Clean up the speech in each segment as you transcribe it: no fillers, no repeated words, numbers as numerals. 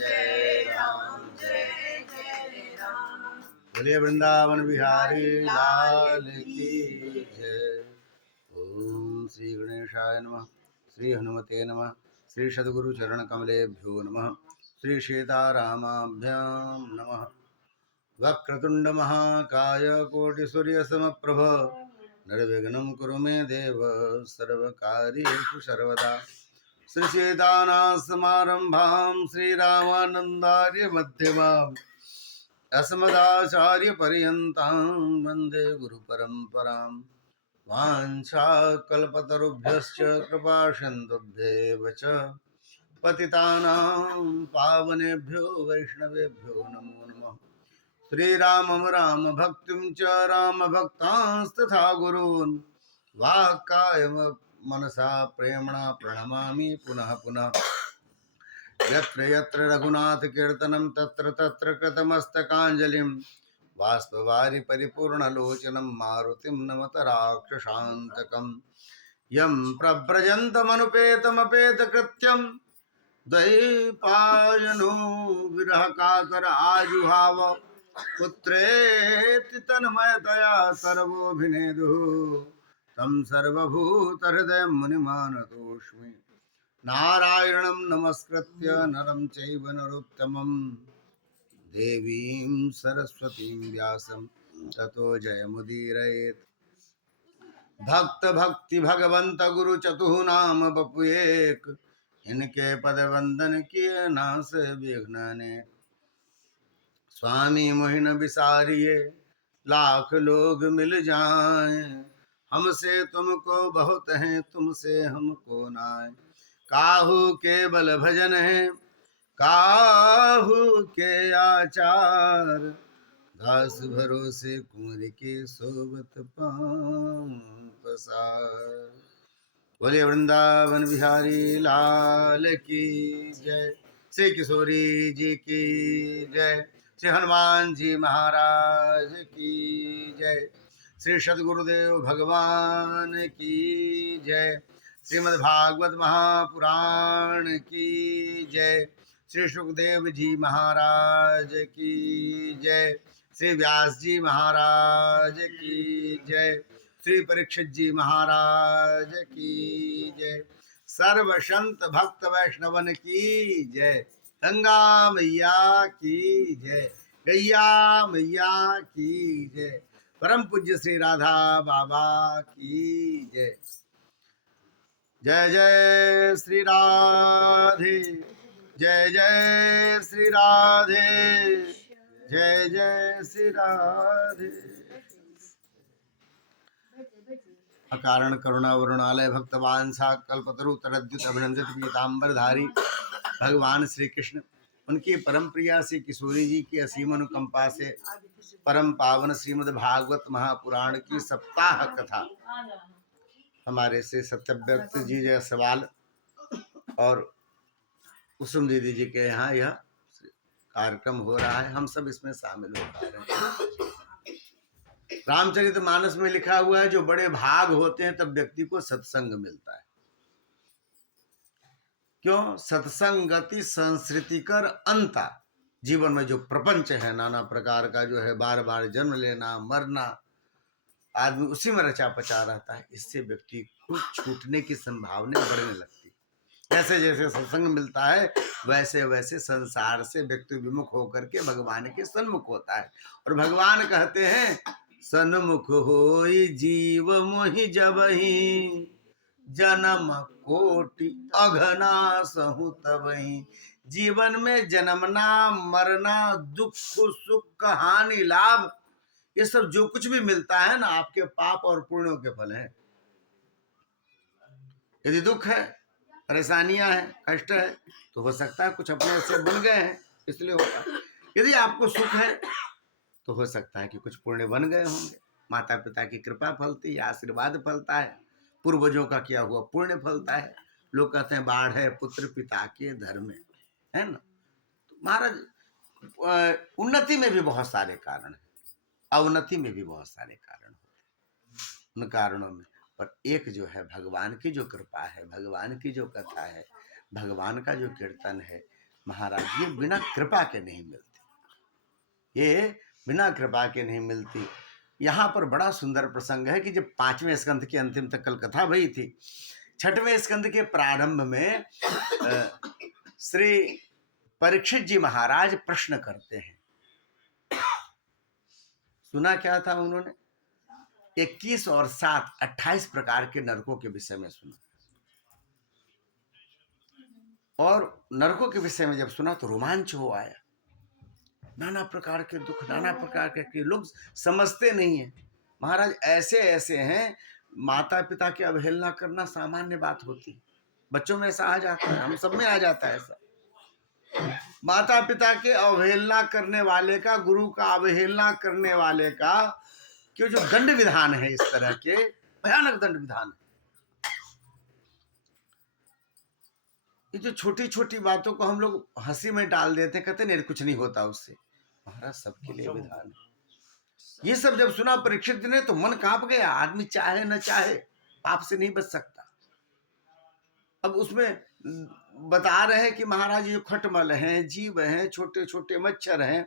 जय राम जय जय राम। बोलिए वृंदावन बिहारी लाल की जय। ओम श्री गणेशाय नमः, श्री हनुमते नमः, श्री सद्गुरु चरण कमलेभ्यो नमः, श्री सीतारामाभ्यां नमः। वक्रतुंड महाकाय कोटि सूर्य समप्रभ, निर्विघ्नं कुरु मे देव सर्वकार्येषु सर्वदा। श्री सीतानाथसमारंभां श्रीरामानन्दार्य मध्यमाम् अस्मदाचार्य पर्यन्तां वन्दे गुरुपरम्परां। वाञ्छाकल्पतरुभ्यश्च कृपा सिन्धुभ्येव च पतितानां पावनेभ्यो वैष्णवेभ्यो नमो नमः। श्रीरामं राम भक्तिं च राम भक्तांस्तथा गुरून् वाक्कायम मनसा प्रेमणा प्रणमामि पुनः पुनः। यत्र यत्र रघुनाथ कीर्तनं तत्र तत्र कृतमस्तकाञ्जलिं बाष्पवारि परिपूर्णलोचनं मारुतिं नमत राक्षसान्तकं। यं प्रव्रजन्तमनुपेतमपेतकृत्यं द्वैपायनो विरहकातर आजुहाव पुत्रेति तन्मयतया सर्वोऽभिनेदुः तं सर्वभूतहृदयं मुनिमानतोऽस्मि। नारायणं नमस्कृत्य नरं चैव नरोत्तमं देवीं सरस्वतीं व्यासं ततो जयमुदीरयेत्। भक्त भक्ति भगवंत गुरु चतुः नाम बपु एक, इनके पद वंदन किए नास विघ्नने। स्वामी मोहिन बिसारिये लाख लोग मिल जाएं, हमसे तुमको बहुत है तुमसे हमको नाय। काहू के बल भजन है काहू के आचार, दास भरोसे कुंवर के सोबत पांव पसार। बोले वृंदावन बिहारी लाल की जय, श्री किशोरी जी की जय, श्री हनुमान जी महाराज की जय, श्री सद्गुरुदेव भगवान की जय, श्रीमद्भागवत महापुराण की जय, श्री सुखदेव जी महाराज की जय, श्री व्यास जी महाराज की जय, श्री परीक्षित जी महाराज की जय, सर्व संत भक्त वैष्णवन की जय, गंगा मैया की जय, गैया मैया की जय, परम पूज्य श्री राधा बाबा की जय। जय जय श्री राधे, जय जय श्री राधे, जय जय श्री राधे। अकारण करुणा वरुणालय भक्तवांसा कल्पतरुतरद्युत अभिनंदित पीतांबरधारी भगवान श्री कृष्ण, उनकी परम प्रिया श्री किशोरी जी की असीम अनुकंपा से परम पावन श्रीमद् भागवत महापुराण की सप्ताह कथा हमारे से सत्यव्रत जी जय सवाल और कुसुम दीदी जी के यहाँ यह कार्यक्रम हो रहा है। हम सब इसमें शामिल हो पा रहे हैं। रामचरितमानस में लिखा हुआ है जो बड़े भाग होते हैं तब व्यक्ति को सत्संग मिलता है। क्यों? सत्संगति संस्कृतिकर अंता। जीवन में जो प्रपंच है नाना प्रकार का जो है, बार बार जन्म लेना मरना, आदमी उसी में रचा पचा रहता है। इससे व्यक्ति को छूटने की संभावना बढ़ने लगती है। जैसे जैसे सत्संग मिलता है वैसे वैसे संसार से व्यक्ति विमुख होकर के भगवान के सन्मुख होता है। और भगवान कहते हैं सन्मुख होई जीव मोहि जबहि, जन्म कोटि अघना सहु तबहि। जीवन में जन्मना मरना दुख सुख हानि लाभ ये सब जो कुछ भी मिलता है ना, आपके पाप और पुण्यों के फल है। यदि दुख है, परेशानियां हैं, कष्ट है, तो हो सकता है कुछ अपने से बन गए हैं इसलिए होता है। यदि आपको सुख है तो हो सकता है कि कुछ पुण्य बन गए होंगे, माता पिता की कृपा फलती है, आशीर्वाद फलता है, पूर्वजों का किया हुआ पुण्य फलता है। लोग कहते हैं बाढ़ है पुत्र पिता के धर्म है ना। तो महाराज उन्नति में भी बहुत सारे कारण है, अवनति में भी बहुत सारे कारण होते हैं। उन कारणों में पर एक जो है भगवान की जो कृपा है, भगवान की जो कथा है, भगवान का जो कीर्तन है, महाराज ये बिना कृपा के नहीं मिलती, ये बिना कृपा के नहीं मिलती। यहाँ पर बड़ा सुंदर प्रसंग है कि जब 5वें स्कंद की अंतिम तक कल कथा भई थी, 6वें स्कंद के प्रारंभ में श्री परीक्षित जी महाराज प्रश्न करते हैं। सुना क्या था उन्होंने? 21 और 7 28 प्रकार के नरकों के विषय में सुना, और नरकों के विषय में जब सुना तो रोमांच हो आया। नाना प्रकार के दुख, नाना प्रकार के लोग समझते नहीं है। महाराज ऐसे ऐसे हैं, माता पिता की अवहेलना करना सामान्य बात होती है, बच्चों में ऐसा आ जाता है, हम सब में आ जाता है ऐसा। माता पिता के अवहेलना करने वाले का, गुरु का अवहेलना करने वाले का क्यों जो दंड विधान है, इस तरह के भयानक दंड विधान है। ये जो छोटी छोटी बातों को हम लोग हंसी में डाल देते हैं, कहते नहीं कुछ नहीं होता उससे। महाराज सबके लिए विधान है। ये सब जब सुना परीक्षित ने तो मन कांप गया। आदमी चाहे न चाहे पाप से नहीं बच सकता। अब उसमें बता रहे हैं कि महाराज ये खटमल हैं, जीव हैं, छोटे छोटे मच्छर हैं,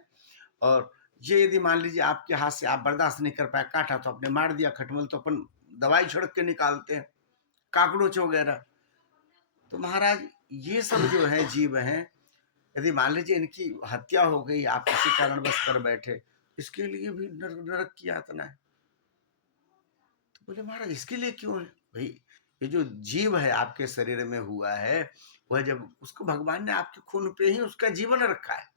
और ये यदि मान लीजिए आपके हाथ से आप बर्दाश्त नहीं कर पाए, काटा तो आपने मार दिया। खटमल तो अपन दवाई छिड़क के निकालते हैं, काकरोच वगैरह। तो महाराज ये सब जो है जीव हैं, यदि मान लीजिए इनकी हत्या हो गई, आप किसी कारणवश कर बैठे, इसके लिए भी नरक की यातना है। तो बोले महाराज इसके लिए क्यों है? भाई ये जो जीव है आपके शरीर में हुआ है, वह जब उसको भगवान ने आपके खून पे ही उसका जीवन रखा है।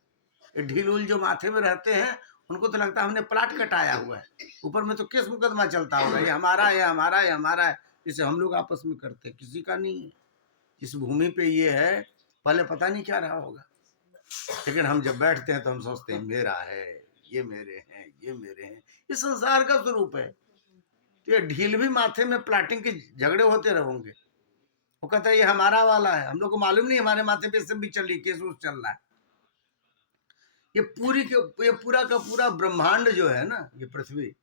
ये ढील उल जो माथे में रहते हैं, उनको तो लगता है हमने प्लाट कटाया हुआ है, ऊपर में तो केस मुकदमा चलता होगा, ये हमारा है, हमारा है, हमारा है। जिसे हम लोग आपस में करते हैं, किसी का नहीं है। जिस भूमि पे ये है, पहले पता नहीं क्या रहा होगा, लेकिन हम जब बैठते हैं तो हम सोचते हैं मेरा है, ये मेरे हैं, ये मेरे हैं। ये संसार का स्वरूप है। तो ये ढील भी माथे में प्लाटिंग के झगड़े होते रहेंगे। वो कहता है ये हमारा वाला है, हम लोग को मालूम नहीं हमारे माथे पे सब भी चल रही, केस उस चल रहा है। ये पूरा का पूरा ब्रह्मांड जो है ना, ये पृथ्वी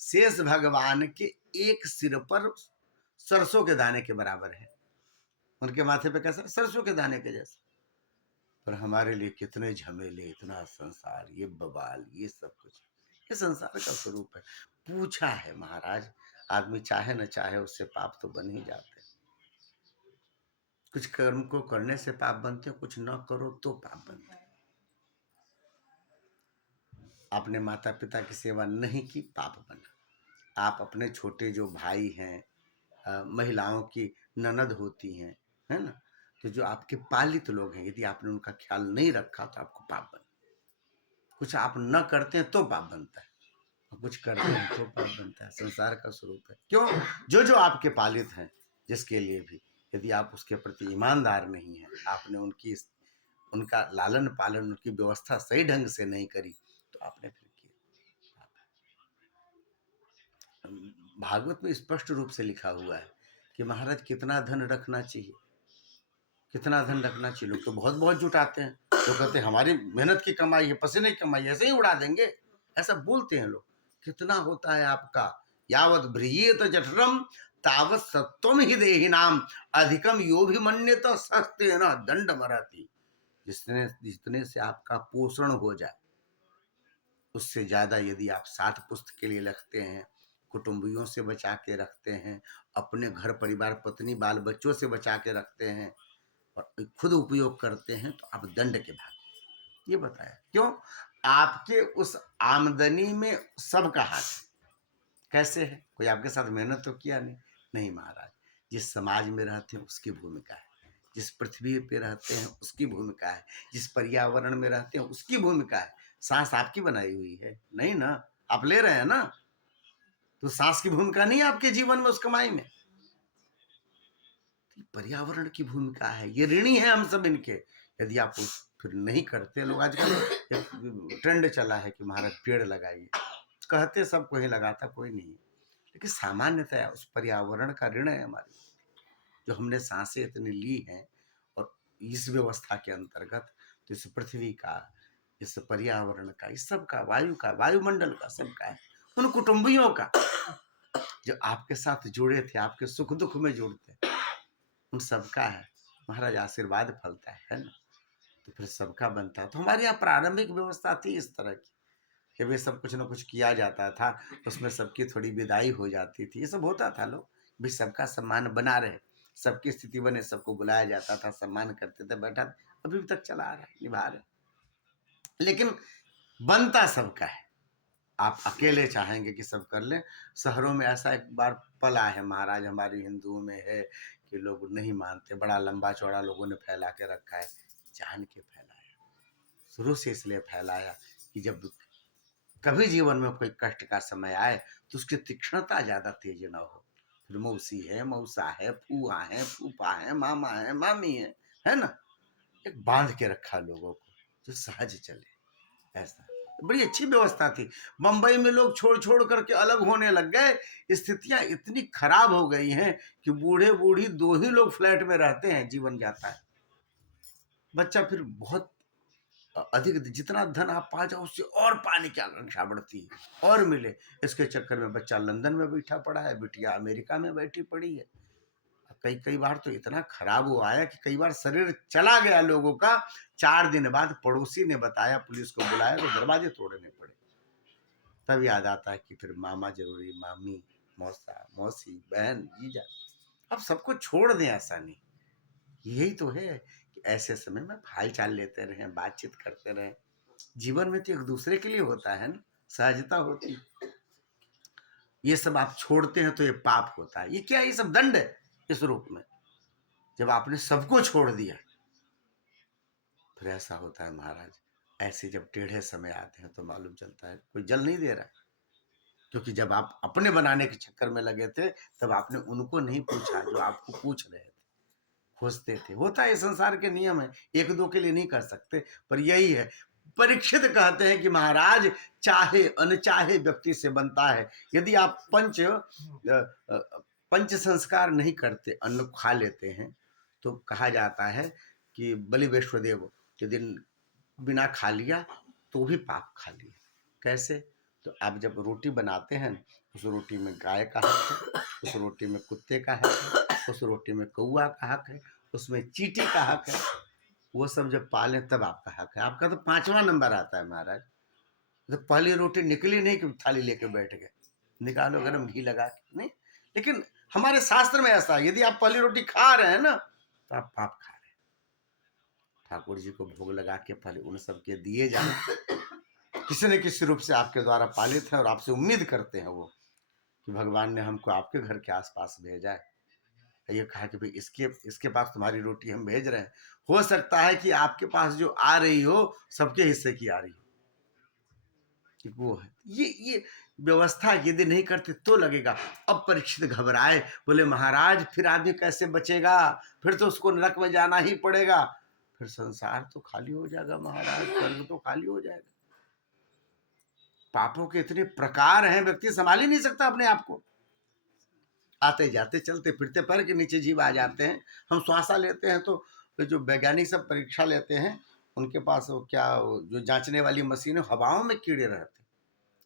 शेष भगवान के एक सिर पर सरसों के दाने के बराबर है। उनके माथे पे कैसा? सरसों के दाने के जैसा। पर हमारे लिए कितने झमेले, इतना संसार, ये बवाल, ये सब कुछ, ये संसार का स्वरूप है। पूछा है महाराज, आदमी चाहे न चाहे उससे पाप तो बन ही जाते हैं। कुछ कर्म को करने से पाप बनते हैं, कुछ न करो तो पाप बनते हैं। आपने माता पिता की सेवा नहीं की, पाप बना। आप अपने छोटे जो भाई हैं, महिलाओं की ननद होती हैं, है ना, तो जो आपके पालित लोग हैं, यदि आपने उनका ख्याल नहीं रखा तो आपको पाप बना। कुछ आप न करते हैं तो पाप बनता है, और कुछ करते हैं तो पाप बनता है। संसार का स्वरूप है। क्यों? जो आपके पालित हैं, जिसके लिए भी यदि आप उसके प्रति ईमानदार नहीं हैं, आपने उनका लालन पालन, उनकी व्यवस्था सही ढंग से नहीं करी, तो आपने फिर किया। भागवत में स्पष्ट रूप से लिखा हुआ है कि महाराज कितना धन रखना चाहिए, कितना धन रखना चाहिए। लोग तो बहुत बहुत जुटाते हैं, तो कहते हैं हमारी मेहनत की कमाई है, पसीने की कमाई, ऐसे ही उड़ा देंगे, ऐसा बोलते हैं लोग। कितना होता है आपका? यावत भ्रियेत जठरम तावत सत्वम ही देहि नाम अधिकम यो भी मन्यत सस्ते न दंड मरती। जितने से आपका पोषण हो जाए, उससे ज्यादा यदि आप 7 पुस्त के लिए रखते हैं, कुटुंबियों से बचा के रखते हैं, अपने घर परिवार पत्नी बाल बच्चों से बचा के रखते हैं, और खुद उपयोग करते हैं, तो आप दंड के भागी। ये बताया क्यों? आपके उस आमदनी में सबका हाथ है। कैसे है? कोई आपके साथ मेहनत तो किया नहीं महाराज। जिस समाज में रहते हैं उसकी भूमिका है, जिस पृथ्वी पे रहते हैं उसकी भूमिका है, जिस पर्यावरण में रहते हैं उसकी भूमिका है। सांस आपकी बनाई हुई है नहीं ना, आप ले रहे हैं ना, तो सांस की भूमिका नहीं आपके जीवन में, उस कमाई में। पर्यावरण की भूमिका है, ये ऋणी है हम सब इनके। यदि आप फिर नहीं करते, लोग आजकल एक ट्रेंड चला है कि महाराज पेड़ लगाइए, कहते सब कोई लगाता कोई नहीं, लेकिन सामान्यतः उस पर्यावरण का ऋण है हमारे, जो हमने सांसें इतनी ली हैं, और इस व्यवस्था के अंतर्गत तो इस पृथ्वी का, इस पर्यावरण का, इस सब का, वायु का, वायुमंडल का, सबका है। उन कुटुंबियों का जो आपके साथ जुड़े थे, आपके सुख दुख में जुड़ते, उन सबका है महाराज। आशीर्वाद फलता है ना। तो फिर सबका बनता। तो हमारे यहाँ प्रारंभिक व्यवस्था थी इस तरह की कि वे सब कुछ ना कुछ किया जाता था, उसमें सबकी थोड़ी विदाई हो जाती थी, ये सब होता था। लोग भी सबका सम्मान बना रहे, सबकी स्थिति बने, सबको बुलाया जाता था, सम्मान करते थे, बैठा अभी भी तक चला आ रहा है, निभा रहे। लेकिन बनता सबका है, आप अकेले चाहेंगे कि सब कर लें। शहरों में ऐसा एक बार पला है महाराज, हमारे हिंदुओं में है कि लोग नहीं मानते, बड़ा लंबा चौड़ा लोगों ने फैला के रखा है, जान के फैलाया, शुरू से इसलिए फैलाया कि जब कभी जीवन में कोई कष्ट का समय आए तो उसकी तीक्ष्णता ज्यादा तेज ना हो। फिर मौसी है, मौसा है, फूआ है, फूफा है, मामा है, मामी है ना, एक बांध के रखा लोगों को जो सहज चले। ऐसा बड़ी अच्छी व्यवस्था थी। बंबई में लोग छोड़ छोड़ करके अलग होने लग गए, स्थितियां इतनी खराब हो गई हैं कि बूढ़े बूढ़ी दो ही लोग फ्लैट में रहते हैं, जीवन जाता है। बच्चा फिर बहुत अधिक, जितना धन आप पा जाओ उससे और पाने की आकांक्षा बढ़ती है और मिले। इसके चक्कर में बच्चा लंदन में बैठा पड़ा है, बिटिया अमेरिका में बैठी पड़ी है। कई कई बार तो इतना खराब हुआ है कि कई बार शरीर चला गया लोगों का। 4 दिन बाद पड़ोसी ने बताया, पुलिस को बुलाया तो दरवाजे तोड़ने पड़े। तब याद आता है कि फिर मामा जरूरी, मामी, मौसा, मौसी, बहन, जीजा, अब सबको छोड़ दें आसानी। यही तो है कि ऐसे समय में हाल चाल लेते रहें, बातचीत करते रहें। जीवन में तो एक दूसरे के लिए होता है ना, सहजता होती। ये सब आप छोड़ते हैं तो ये पाप होता है। ये क्या, ये सब दंड है इस रूप में, जब आपने सबको छोड़ दिया। फिर ऐसा होता है महाराज, ऐसे जब टेढ़े समय आते हैं तो मालूम चलता है कोई जल नहीं दे रहा। क्योंकि जब आप अपने बनाने के चक्कर में लगे थे तब आपने उनको नहीं पूछा जो आपको पूछ रहे थे, खोजते थे। होता है, संसार के नियम है, एक दो के लिए नहीं कर सकते। पर यही है, परीक्षित कहते हैं कि महाराज चाहे अनचाहे व्यक्ति से बनता है। यदि आप पंच संस्कार नहीं करते, अन्न खा लेते हैं, तो कहा जाता है कि बलि वैष्णोदेव के दिन बिना खा लिया तो भी पाप खा लिया। कैसे? तो आप जब रोटी बनाते हैं, उस रोटी में गाय का हक है, उस रोटी में कुत्ते का हक है, उस रोटी में कौआ का हक है, उसमें चींटी का हक है। वो सब जब पाले तब आपका हक है। आपका तो 5वां नंबर आता है महाराज। तो पहली रोटी निकली नहीं कि थाली लेके बैठ गए, निकालो गरम घी लगा के, नहीं। लेकिन हमारे शास्त्र में ऐसा है, यदि आप पहली रोटी खा रहे हैं ना तो आप पाप खा रहे हैं। ठाकुर जी को भोग लगा के फल उन सबके दिए जाए, किसी न किसी रूप से आपके द्वारा पालित है और आपसे उम्मीद करते हैं वो कि भगवान ने हमको आपके घर के आसपास भेजा है। ये कहा कि भाई इसके पास तुम्हारी रोटी हम भेज रहे हैं। हो सकता है कि आपके पास जो आ रही हो सबके हिस्से की आ रही हो, कि वो है। ये व्यवस्था यदि नहीं करते तो लगेगा। अब परीक्षित घबराए, बोले महाराज फिर आदमी कैसे बचेगा, फिर तो उसको नरक में जाना ही पड़ेगा, फिर संसार तो खाली हो जाएगा महाराज, स्वर्ग तो खाली हो जाएगा। पापों के इतने प्रकार हैं, व्यक्ति संभाल ही नहीं सकता अपने आप को। आते जाते चलते फिरते पैर के नीचे जीव आ जाते हैं। हम श्वासा लेते हैं तो जो वैज्ञानिक सब परीक्षा लेते हैं, उनके पास वो क्या, जो जांचने वाली मशीन है, हवाओं में कीड़े रहते हैं।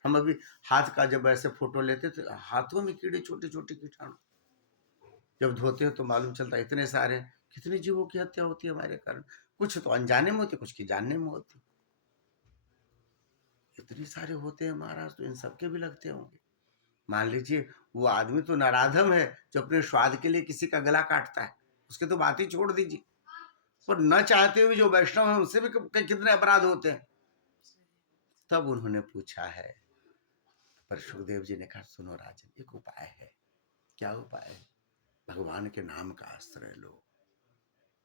हम अभी हाथ का जब ऐसे फोटो लेते थे, हाथों में कीड़े, छोटे छोटे कीटाणु, जब धोते हैं तो मालूम चलता है इतने सारे। कितने जीवों की हत्या होती है हमारे कारण। कुछ तो अनजाने में होती, कुछ की जानने में होती। इतने सारे होते हैं महाराज, तो इन सबके भी लगते होंगे। मान लीजिए वो आदमी तो नराधम है जो अपने स्वाद के लिए किसी का गला काटता है, उसके तो बात ही छोड़ दीजिए। पर न चाहते हुए जो वैष्णव है उससे भी कितने अपराध होते हैं। तब उन्होंने पूछा है, पर सुखदेव जी ने कहा सुनो राजन, एक उपाय है। क्या उपाय है? भगवान के नाम का आश्रय लो,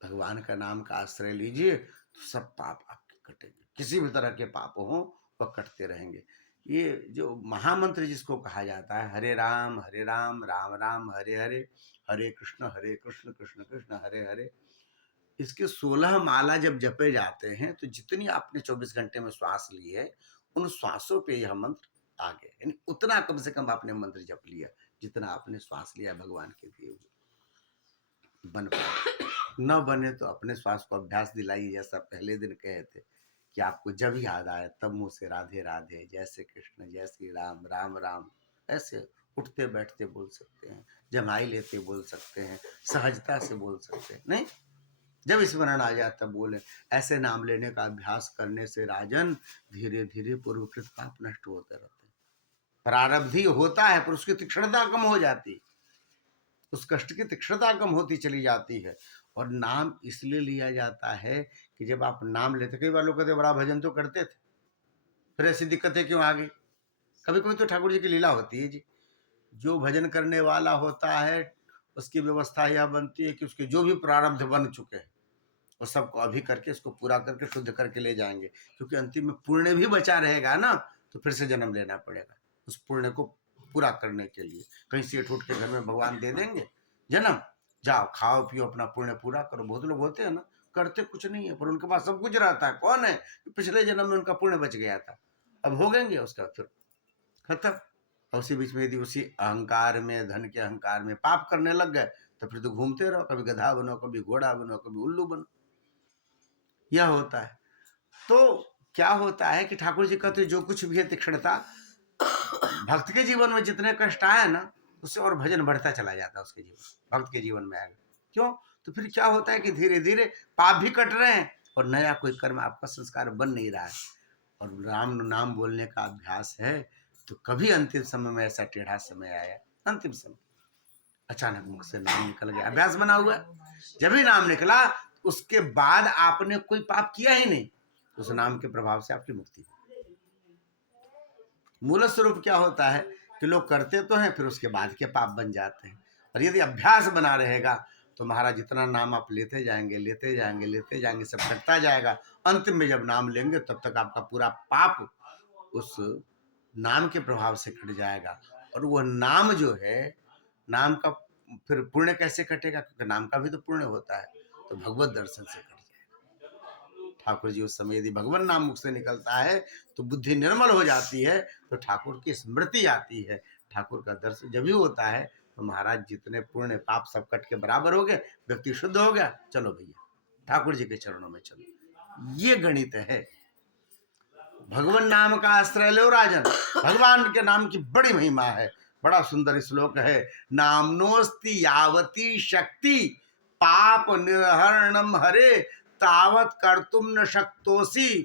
भगवान का नाम का आश्रय लीजिए तो सब पाप आपके कटेंगे। किसी भी तरह के पाप हो वह कटते रहेंगे। ये जो महामंत्र जिसको कहा जाता है, हरे राम राम राम हरे हरे, हरे कृष्ण कृष्ण कृष्ण हरे हरे, इसके 16 माला जब जपे जाते हैं तो जितनी आपने 24 घंटे में श्वास ली है, उन श्वासों पे यह मंत्र आ गए। यानी उतना कम से कम आपने मंत्र जप लिया जितना आपने श्वास लिया भगवान के दिए हुए। बन पाए न बने तो अपने श्वास को अभ्यास दिलाइए। जैसा पहले दिन कहे थे कि आपको जब याद आए तब मुंह से राधे राधे, जय श्री कृष्ण, जय श्री राम, राम राम, ऐसे उठते बैठते बोल सकते हैं, जमाई लेते बोल सकते हैं, सहजता से बोल सकते हैं। नहीं, जब स्मरण आ जाए तब बोले। ऐसे नाम लेने का अभ्यास करने से राजन धीरे धीरे पूर्वकृत पाप नष्ट होते रहते हैं। प्रारब्धि होता है पर उसकी तीक्ष्णता कम हो जाती, उस कष्ट की तीक्ष्णता कम होती चली जाती है। और नाम इसलिए लिया जाता है कि जब आप नाम लेते, कई बार लोग कहते बड़ा भजन तो करते थे, फिर ऐसी दिक्कतें क्यों आ गई? कभी कभी तो ठाकुर जी की लीला होती है जी। जो भजन करने वाला होता है उसकी व्यवस्था यह बनती है कि उसके जो भी प्रारब्ध बन चुके हैं वो सबको अभी करके इसको पूरा करके शुद्ध करके ले जाएंगे, क्योंकि अंतिम में पुण्य भी बचा रहेगा ना, तो फिर से जन्म लेना पड़ेगा उस पुण्य को पूरा करने के लिए। कहीं सेठ उठ के घर में भगवान दे देंगे जन्म, जाओ खाओ पियो अपना पुण्य पूरा करो। बहुत लोग होते हैं ना, करते कुछ नहीं है पर उनके पास सब कुछ रहता है। कौन है? पिछले जन्म में उनका पुण्य बच गया था, अब भोगेंगे उसका, फिर खत्म। और उसी बीच में यदि उसी अहंकार में, धन के अहंकार में पाप करने लग गए तो फिर तो घूमते रहो, कभी गधा बनो, कभी घोड़ा बनो, कभी उल्लू बनो। यह होता है। तो क्या होता है कि ठाकुर जी कहते जो कुछ भी है तीक्ष्णता, भक्त के जीवन में जितने कष्ट आए ना उससे और भजन बढ़ता चला जाता है उसके जीवन, भक्त के जीवन में आएगा। क्यों? तो फिर क्या होता है कि धीरे धीरे पाप भी कट रहे हैं और नया कोई कर्म आपका संस्कार बन नहीं रहा है। और राम नाम बोलने का अभ्यास है तो कभी अंतिम समय में ऐसा टेढ़ा समय आया, अंतिम समय अचानक मुख से नाम निकल गया, अभ्यास बना हुआ है, जब ही नाम निकला उसके बाद आपने कोई पाप किया ही नहीं, उस नाम के प्रभाव से आपकी मुक्ति। मूल स्वरूप क्या होता है कि लोग करते तो हैं फिर उसके बाद के पाप बन जाते हैं। और यदि अभ्यास बना रहेगा तो महाराज जितना नाम आप लेते जाएंगे लेते जाएंगे लेते जाएंगे सब कटता जाएगा। अंतिम में जब नाम लेंगे तब तक आपका पूरा पाप उस नाम के प्रभाव से कट जाएगा। और वो नाम जो है, नाम का फिर पुण्य कैसे कटेगा? क्योंकि नाम का भी तो पुण्य होता है, तो भगवत दर्शन से कट जाएगा। ठाकुर जी उस समय यदि भगवान नाम मुख से निकलता है तो बुद्धि निर्मल हो जाती है, तो ठाकुर की स्मृति आती है, ठाकुर का दर्शन जब भी होता है तो महाराज जितने पुण्य पाप सब कट के बराबर हो गए, व्यक्ति शुद्ध हो गया, चलो भैया ठाकुर जी के चरणों में चलो। ये गणित है। भगवान नाम का आश्रय लो राजन, भगवान के नाम की बड़ी महिमा है। बड़ा सुंदर श्लोक है, नामनोस्ति यावती शक्ति पाप निर्हरणम हरे तावत कर्तुम न शक्तोसी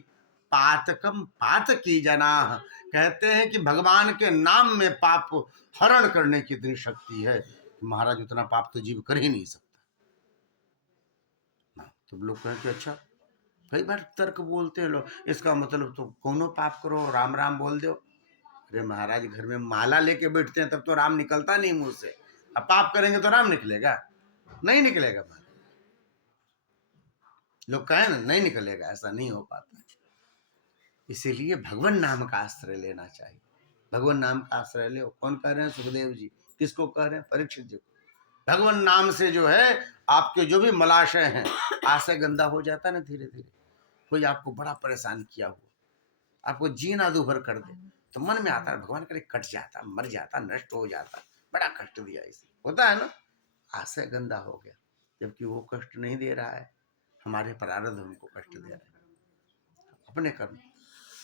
पातकम पातकी जना। कहते हैं कि भगवान के नाम में पाप हरण करने की इतनी शक्ति है कि महाराज उतना पाप तो जीव कर ही नहीं सकता। तो लोग कहें कि अच्छा, कई बार तर्क बोलते हैं लोग, इसका मतलब तो कोनो पाप करो राम राम बोल दो। अरे महाराज घर में माला लेके बैठते हैं तब तो राम निकलता नहीं मुंह से, अब पाप करेंगे तो राम निकलेगा? नहीं निकलेगा महाराज। लोग कहें ना नहीं निकलेगा, ऐसा नहीं हो पाता। इसीलिए भगवान नाम का आश्रय लेना चाहिए। भगवान नाम का आश्रय ले। कौन कह रहे हैं? सुखदेव जी। किसको कह रहे हैं? परीक्षित जी को। भगवान नाम से जो है आपके जो भी मलाशय हैं आशय गंदा हो जाता है ना धीरे धीरे। कोई आपको बड़ा परेशान किया हुआ, आपको जीना दूभर कर दे, तो मन में आता है भगवान करे कट जाता, मर जाता, नष्ट हो जाता, बड़ा कष्ट दिया इसे, होता है ना, आशय गंदा हो गया। जबकि वो कष्ट नहीं दे रहा है, हमारे प्रारब्ध हमको कष्ट दे रहे हैं, अपने कर्म।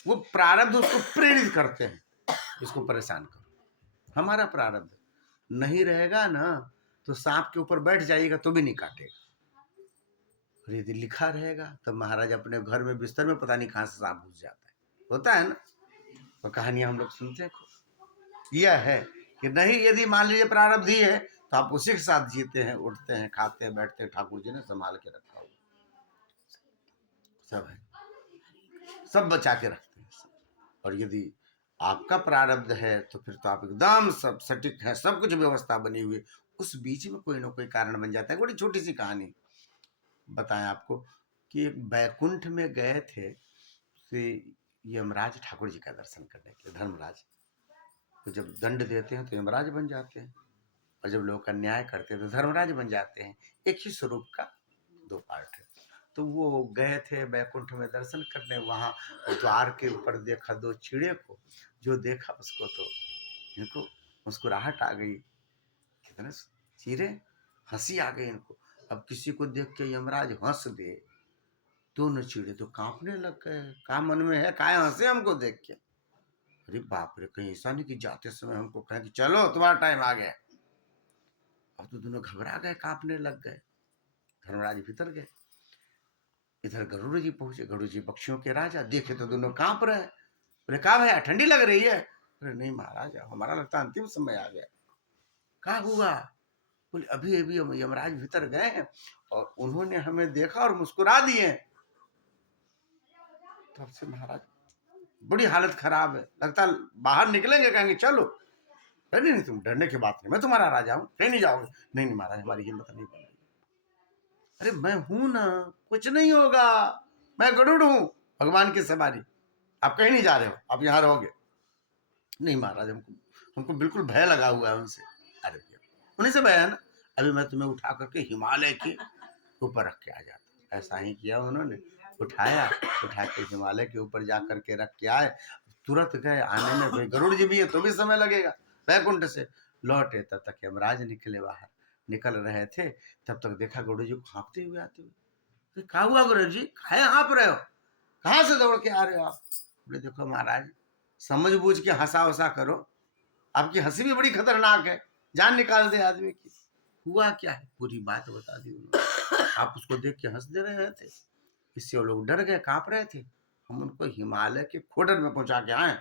वो प्रारब्ध उसको प्रेरित करते हैं, इसको परेशान करो। हमारा प्रारब्ध नहीं रहेगा ना तो सांप के ऊपर बैठ जाइएगा तो भी नहीं काटेगा। और यदि लिखा रहेगा तब महाराज अपने घर में बिस्तर में पता नहीं कहाँ से सांप घुस जाता है, होता है ना। वो कहानियां हम लोग सुनते हैं। यह है कि नहीं, यदि मान लीजिए प्रारब्ध ही है तो आप उसी के साथ जीते हैं, उठते हैं, खाते हैं, बैठते हैं, ठाकुर जी ने संभाल के रखा हुआ सब है, सब बचा के रखते हैं सब। और यदि आपका प्रारब्ध है तो फिर तो आप एकदम सब सटीक है, सब कुछ व्यवस्था बनी हुई। उस बीच में कोई ना कोई कारण बन जाता है। बड़ी छोटी सी कहानी बताएं आपको कि एक बैकुंठ में गए थे श्री यमराज ठाकुर जी का दर्शन करने के लिए। धर्मराज तो जब दंड देते हैं तो यमराज बन जाते हैं, और जब लोग का न्याय करते हैं तो धर्मराज बन जाते हैं। एक ही स्वरूप का दो पार्ट है। तो वो गए थे बैकुंठ में दर्शन करने, वहां द्वार के ऊपर देखा दो चिड़े को, जो देखा उसको तो इनको मुस्कुराहट आ गई, कितने चिड़े, हंसी आ गई इनको। अब किसी को देख के यमराज हंस दे, दोनों चिड़े तो कांपने लग गए। का मन में है, काय हंसे हमको देख के? अरे बाप रे, कहीं ऐसा नहीं कि जाते समय हमको कहें कि चलो तुम्हारा टाइम आ गया। अब तो दोनों घबरा गए, कांपने लग गए। धर्मराज भीतर गए, इधर गरुड़ जी पहुंचे। गरुड़ जी पक्षियों के राजा, देखे तो दोनों कांप रहे हैं। बोले कहा भैया ठंडी लग रही है? बोले नहीं महाराज, हमारा लगता है अंतिम समय आ गया। कहा हुआ? बोले अभी अभी यमराज भीतर गए हैं और उन्होंने हमें देखा और मुस्कुरा दिए। तब से महाराज बड़ी हालत खराब है, लगता है बाहर निकलेंगे, कहेंगे चलो। नहीं नहीं, तुम डरने की बात नहीं, मैं तुम्हारा राजा हूँ, कहीं नहीं जाओगे। नहीं नहीं महाराज, हमारी हिम्मत नहीं बन रही। अरे मैं हूं ना, कुछ नहीं होगा, मैं गरुड़ हूं, भगवान की सवारी, आप कहीं नहीं जा रहे हो, आप यहाँ रहोगे। नहीं महाराज, हमको हमको बिल्कुल भय लगा हुआ है उनसे। अरे भैया, उन्हीं से भय है ना, अभी मैं तुम्हें उठा करके हिमालय के ऊपर रख के आ जाता। ऐसा ही किया उन्होंने, उठाया, उठा के हिमालय के ऊपर जा करके रख के आए। तुरंत गए, आने में भाई गरुड़ जी भी है तो भी समय लगेगा। वैकुंठ से लौटे तब तक यमराज निकले बाहर, निकल रहे थे तब तक देखा गरुड़ जी को हाँफते हुए आते हुए। कहा हुआ गरुड़ जी, काहे हाँफ रहे हो, कहाँ से दौड़ के आ रहे हो आप? बोले देखो महाराज, समझ बूझ के हंसा वसा करो, आपकी हंसी भी बड़ी खतरनाक है, जान निकाल दे आदमी की। हुआ क्या है पूरी बात बता दी उन्होंने। आप उसको देख के हंस दे रहे थे, इससे वो लोग डर गए, कांप रहे थे। हम उनको हिमालय के खोडर में पहुंचा के आए।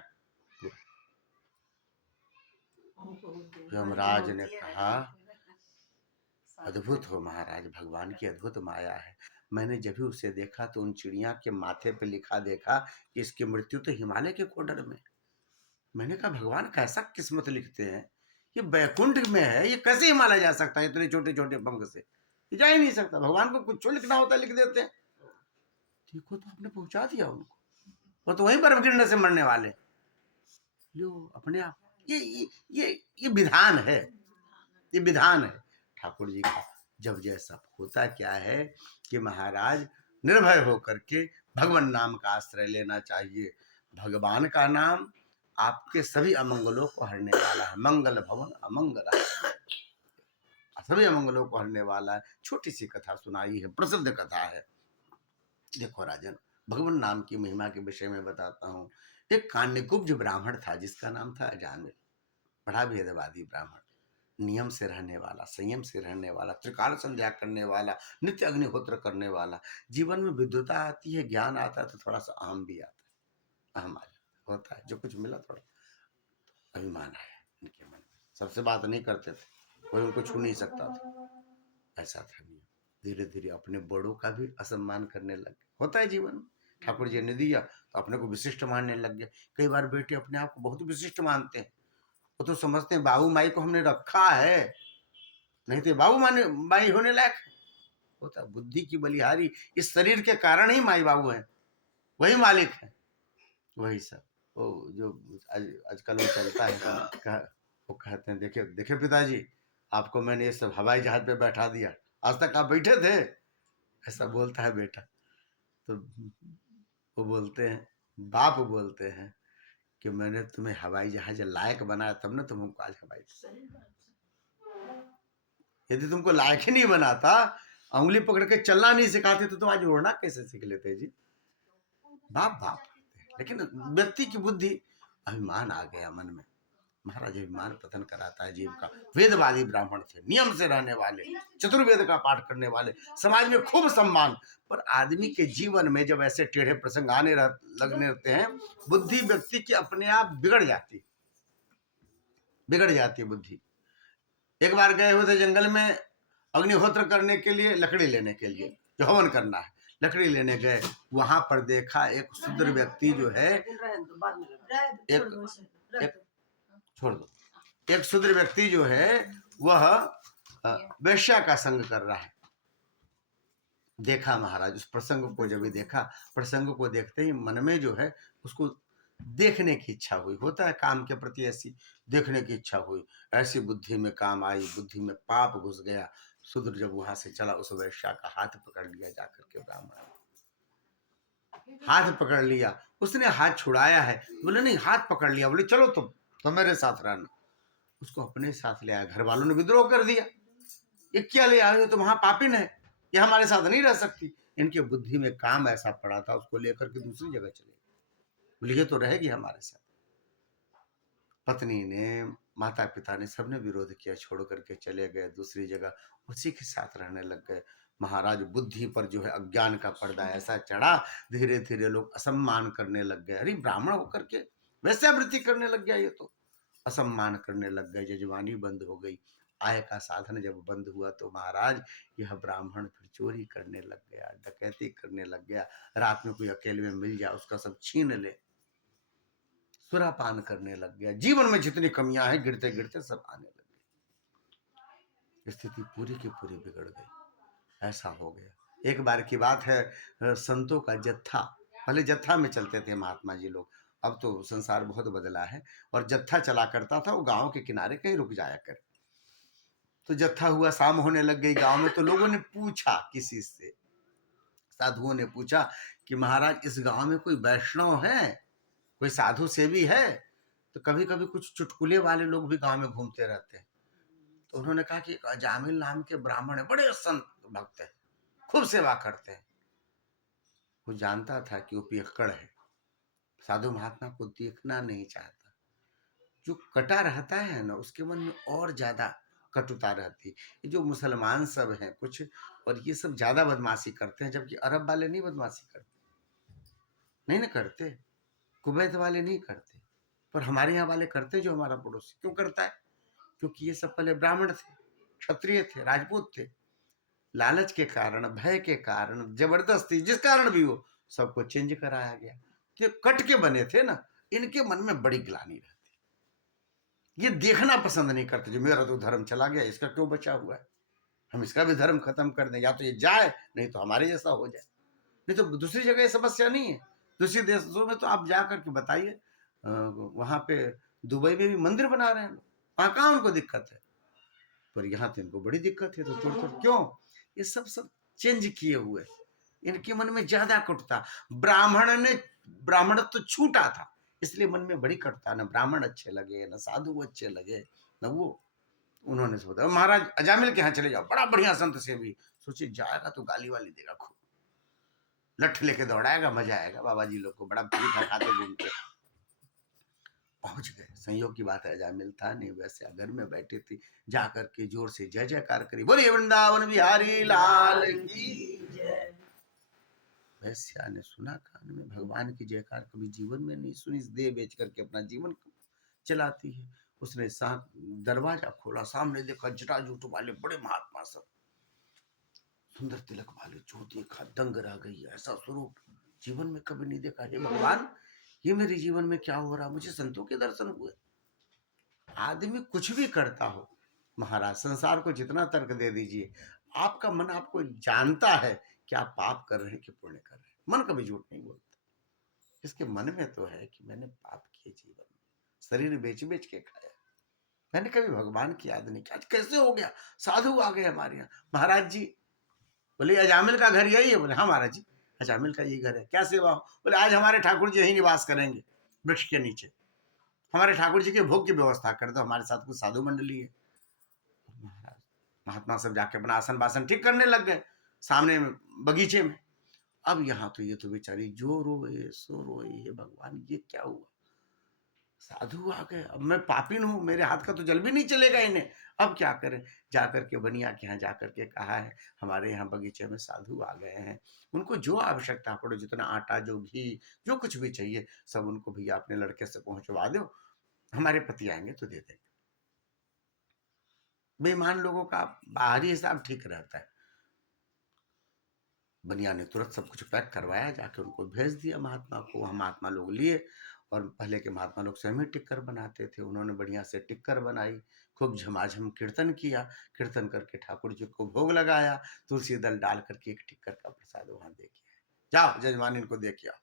यमराज ने कहा अद्भुत हो महाराज, भगवान की अद्भुत माया है। मैंने जब भी उसे देखा तो उन चिड़िया के माथे पे लिखा देखा कि इसकी मृत्यु तो हिमालय के खोडर में। मैंने कहा भगवान कैसा किस्मत लिखते हैं, ये बैकुंठ में है, ये कैसे हिमालय जा सकता है इतने छोटे छोटे पंख से? ये जा ही नहीं सकता। भगवान को कुछ लिखना होता है लिख देते हैं। देखो तो आपने पहुंचा दिया उनको, वो तो वहीं बर्फ गिरने से मरने वाले। लो अपने आप, ये विधान है, ये विधान है ठाकुर जी का। जब जैसा होता क्या है कि महाराज निर्भय होकर के भगवान नाम का आश्रय लेना चाहिए। भगवान का नाम आपके सभी अमंगलों को हरने वाला है। मंगल भवन अमंगल, सभी अमंगलों को हरने वाला है। छोटी सी कथा सुनाई है, प्रसिद्ध कथा है। देखो राजन, भगवान नाम की महिमा के विषय में बताता हूँ। एक कान्यकुब्ज ब्राह्मण था जिसका नाम था अजामिल। बड़ा भेदवादी ब्राह्मण, नियम से रहने वाला, संयम से रहने वाला, त्रिकाल संध्या करने वाला, नित्य अग्निहोत्र करने वाला। जीवन में विद्वता आती है, ज्ञान आता है तो थोड़ा सा अहम भी आता है। अहम आ जाता होता है, जो कुछ मिला थोड़ा अभिमान आया इनके मन में। सबसे बात नहीं करते थे, कोई उनको छू नहीं सकता था, ऐसा था नियम। धीरे धीरे अपने बड़ों का भी असम्मान करने लग गए। होता है जीवन में, ठाकुर जी ने दिया तो अपने को विशिष्ट मानने लग गए। कई बार बेटे अपने आप को बहुत विशिष्ट मानते हैं, वो तो समझते हैं बाबू माई को हमने रखा है, नहीं तो बाबू माने माई होने लायक है। होता बुद्धि की बलिहारी, इस शरीर के कारण ही माई बाबू हैं, वही मालिक है, वही सब। वो जो आजकल वो चलता है, वो कहते हैं देखे देखे पिताजी, आपको मैंने ये सब हवाई जहाज पे बैठा दिया, आज तक आप बैठे थे, ऐसा बोलता है बेटा। तो वो बोलते हैं, बाप बोलते हैं कि मैंने तुम्हें हवाई जहाज लायक बनाया तब ना तुम हमको आज हवाई, यदि तुमको लायक ही नहीं बनाता, उंगली पकड़ के चलना नहीं सिखाते तो तुम आज उड़ना कैसे सीख लेते जी? बाप बाप। लेकिन व्यक्ति की बुद्धि, अभिमान आ गया मन में। महाराज अभिमान पतन कराता है जीव का। वेदवादी ब्राह्मण थे, नियम से रहने वाले, चतुर्वेद का पाठ करने वाले, समाज में खूब सम्मान। पर आदमी के जीवन में जब ऐसे टेढ़े प्रसंग आने लगने लगते हैं, बुद्धि व्यक्ति की अपने आप बिगड़ जाती बुद्धि। एक बार गए हुए थे जंगल में अग्निहोत्र करने के लिए, लकड़ी लेने के लिए, जो हवन करना है, लकड़ी लेने गए। वहां पर देखा एक शूद्र व्यक्ति जो है, एक छोड़ दो, एक शूद्र व्यक्ति जो है वह वेश्या का संग कर रहा है। देखा महाराज उस प्रसंग को, जब भी देखा, प्रसंग को देखते ही मन में जो है उसको देखने की इच्छा हुई। होता है काम के प्रति ऐसी देखने की इच्छा हुई, ऐसी बुद्धि में काम आई, बुद्धि में पाप घुस गया। शूद्र जब वहां से चला, उस वैश्या का हाथ पकड़ लिया जाकर के, ब्राह्मण हाथ पकड़ लिया। उसने हाथ छुड़ाया है, बोले नहीं, हाथ पकड़ लिया, बोले चलो तुम तो मेरे साथ रहना। उसको अपने साथ ले आया। घर वालों ने विद्रोह कर दिया, ये क्या ले आए हो, तो वहां पापिन है, ये हमारे साथ नहीं रह सकती। इनके बुद्धि में काम ऐसा पड़ा था, उसको लेकर के दूसरी जगह चले, बोले ये तो रहेगी हमारे साथ। पत्नी ने, माता पिता ने, सबने विरोध किया, छोड़ करके चले गए दूसरी जगह, उसी के साथ रहने लग गए। महाराज बुद्धि पर जो है अज्ञान का पर्दा ऐसा चढ़ा, धीरे धीरे लोग असम्मान करने लग गए। अरे ब्राह्मण होकर के वैश्यावृत्ति करने लग गया, ये तो असम्मान करने लग गए। जजवानी बंद हो गई, आय का साधन जब बंद हुआ तो महाराज यह ब्राह्मण फिर चोरी करने लग गया, डकैती करने लग गया। रात में कोई अकेले में मिल जाए उसका सब छीन ले, सुरापान करने लग गया। जीवन में जितनी कमियां हैं गिरते गिरते सब आने लग गई। स्थिति पूरी की पूरी बिगड़ गई। ऐसा हो गया। एक बार की बात है, संतों का जत्था, पहले जत्था में चलते थे महात्मा जी लोग, अब तो संसार बहुत बदला है, और जत्था चला करता था, वो गांव के किनारे कहीं रुक जाया कर। तो जत्था हुआ, शाम होने लग गई गांव में, तो लोगों ने पूछा, किसी से साधुओं ने पूछा कि महाराज इस गांव में कोई वैष्णव है, कोई साधु सेवी है? तो कभी कभी कुछ चुटकुले वाले लोग भी गांव में घूमते रहते हैं। तो उन्होंने कहा कि एक अजामिल नाम के ब्राह्मण है, बड़े संत भक्त है, खूब सेवा करते हैं। वो जानता था कि वो पियक्कड़ है, साधु महात्मा को देखना नहीं चाहता। जो कटा रहता है ना, उसके मन में और ज्यादा कटुता रहती है। ये जो मुसलमान सब हैं कुछ, और ये सब ज्यादा बदमाशी करते हैं, जबकि अरब वाले नहीं बदमाशी करते, नहीं ना करते, कुवैत वाले नहीं करते, पर हमारे यहाँ वाले करते। जो हमारा पड़ोसी क्यों करता है? क्योंकि ये सब पहले ब्राह्मण थे, क्षत्रिय थे, राजपूत थे। लालच के कारण, भय के कारण, जबरदस्ती, जिस कारण भी हो, सबको चेंज कराया गया। ये कट के बने थे ना, इनके मन में बड़ी ग्लानि रहती। ये देखना पसंद नहीं करते, जो मेरा तो धर्म चला गया, इसका क्यों बचा हुआ है, हम इसका भी धर्म खत्म कर दें, या तो ये जाए नहीं तो हमारे जैसा हो जाए। नहीं तो दूसरी जगह ये समस्या नहीं है। दूसरे देशों में तो आप जा करके बताइए, वहां पे दुबई में भी मंदिर बना रहे हैं लोग, वहां कहाँ उनको दिक्कत है, पर यहाँ तो इनको बड़ी दिक्कत है। तो तोड़ तोड़ क्यों? ये सब सब चेंज किए हुए, इनके मन में ज्यादा कटुता। ब्राह्मण तो छूटा था, इसलिए मन में बड़ी कटुता, न ब्राह्मण अच्छे लगे, न साधु अच्छे लगे, न वो। उन्होंने सोचा महाराज अजामिल के यहाँ चले जाओ, बड़ा बढ़िया संत सेवी। सोचे जाएगा तो गाली वाली देगा, खूब लठ लेके दौड़ाएगा, मजा आएगा। बाबा जी लोग को बड़ा भीख खाते घूमते। पहुंच गए, संयोग की बात है, अजामिल था नहीं, वैसे घर में बैठी थी, जाकर के जोर से जय जयकार करी, बोलिए वृंदावन बिहारी लाल की जय। वैश्या ने सुना कान में, भगवान की जयकार कभी जीवन में नहीं सुनी, देह बेच करके अपना जीवन चलाती है। उसने दरवाजा खोला, सामने देखा जटाजूट वाले बड़े महात्मा सब, सुंदर तिलक वाले, जो देखा दंग रह गई, ऐसा स्वरूप जीवन में कभी नहीं देखा। हे भगवान, ये मेरे जीवन में क्या हो रहा? मुझे संतों के दर्शन हुए। आदमी कुछ भी करता हो महाराज, संसार को जितना तर्क दे दीजिए, आपका मन आपको जानता है कि आप पाप कर रहे हैं कि पुण्य कर रहे हैं। मन कभी झूठ नहीं बोलता। इसके मन में तो है कि मैंने पाप किए, जीवन में शरीर बेच बेच के खाया, मैंने कभी भगवान की याद नहीं की। आज कैसे हो गया? साधु आ गए हमारे यहाँ। महाराज जी, बोले अजामिल का घर यही है? बोले हाँ महाराज जी, अजामिल का यही घर है। क्या सेवा हो? बोले आज हमारे ठाकुर जी यही निवास करेंगे, वृक्ष के नीचे। हमारे ठाकुर जी के भोग की व्यवस्था कर दो, हमारे साथ कुछ साधु मंडली है। महाराज महात्मा सब जाके अपना आसन बासन ठीक करने लग गए सामने बगीचे में। अब यहाँ तो ये तो बेचारी जो रोए सो रोए, हे भगवान ये क्या हुआ? साधु आ गए, अब मैं पापिन हूँ, मेरे हाथ का तो जल भी नहीं चलेगा इन्हें, अब क्या करें? जाकर के बनिया के यहाँ जाकर के कहा है, हमारे यहाँ बगीचे में साधु आ गए हैं, उनको जो आवश्यकता पड़े, जितना आटा, जो घी, जो कुछ भी चाहिए, सब उनको भैया अपने लड़के से पहुंचवा दो, हमारे पति आएंगे तो दे देंगे। बेईमान लोगों का बाहरी हिसाब ठीक रहता है। बनिया ने तुरंत सब कुछ पैक करवाया, जाके उनको भेज दिया महात्मा को। हम महात्मा लोग लिए, और पहले के महात्मा लोग स्वयं ही टिक्कर बनाते थे, उन्होंने बढ़िया से टिक्कर बनाई, खूब झमाझम कीर्तन किया, कीर्तन करके ठाकुर जी को भोग लगाया, तुलसी दल डाल करके एक टिक्कर का प्रसाद वहां दे के जाओ जजमान इनको दे के आओ,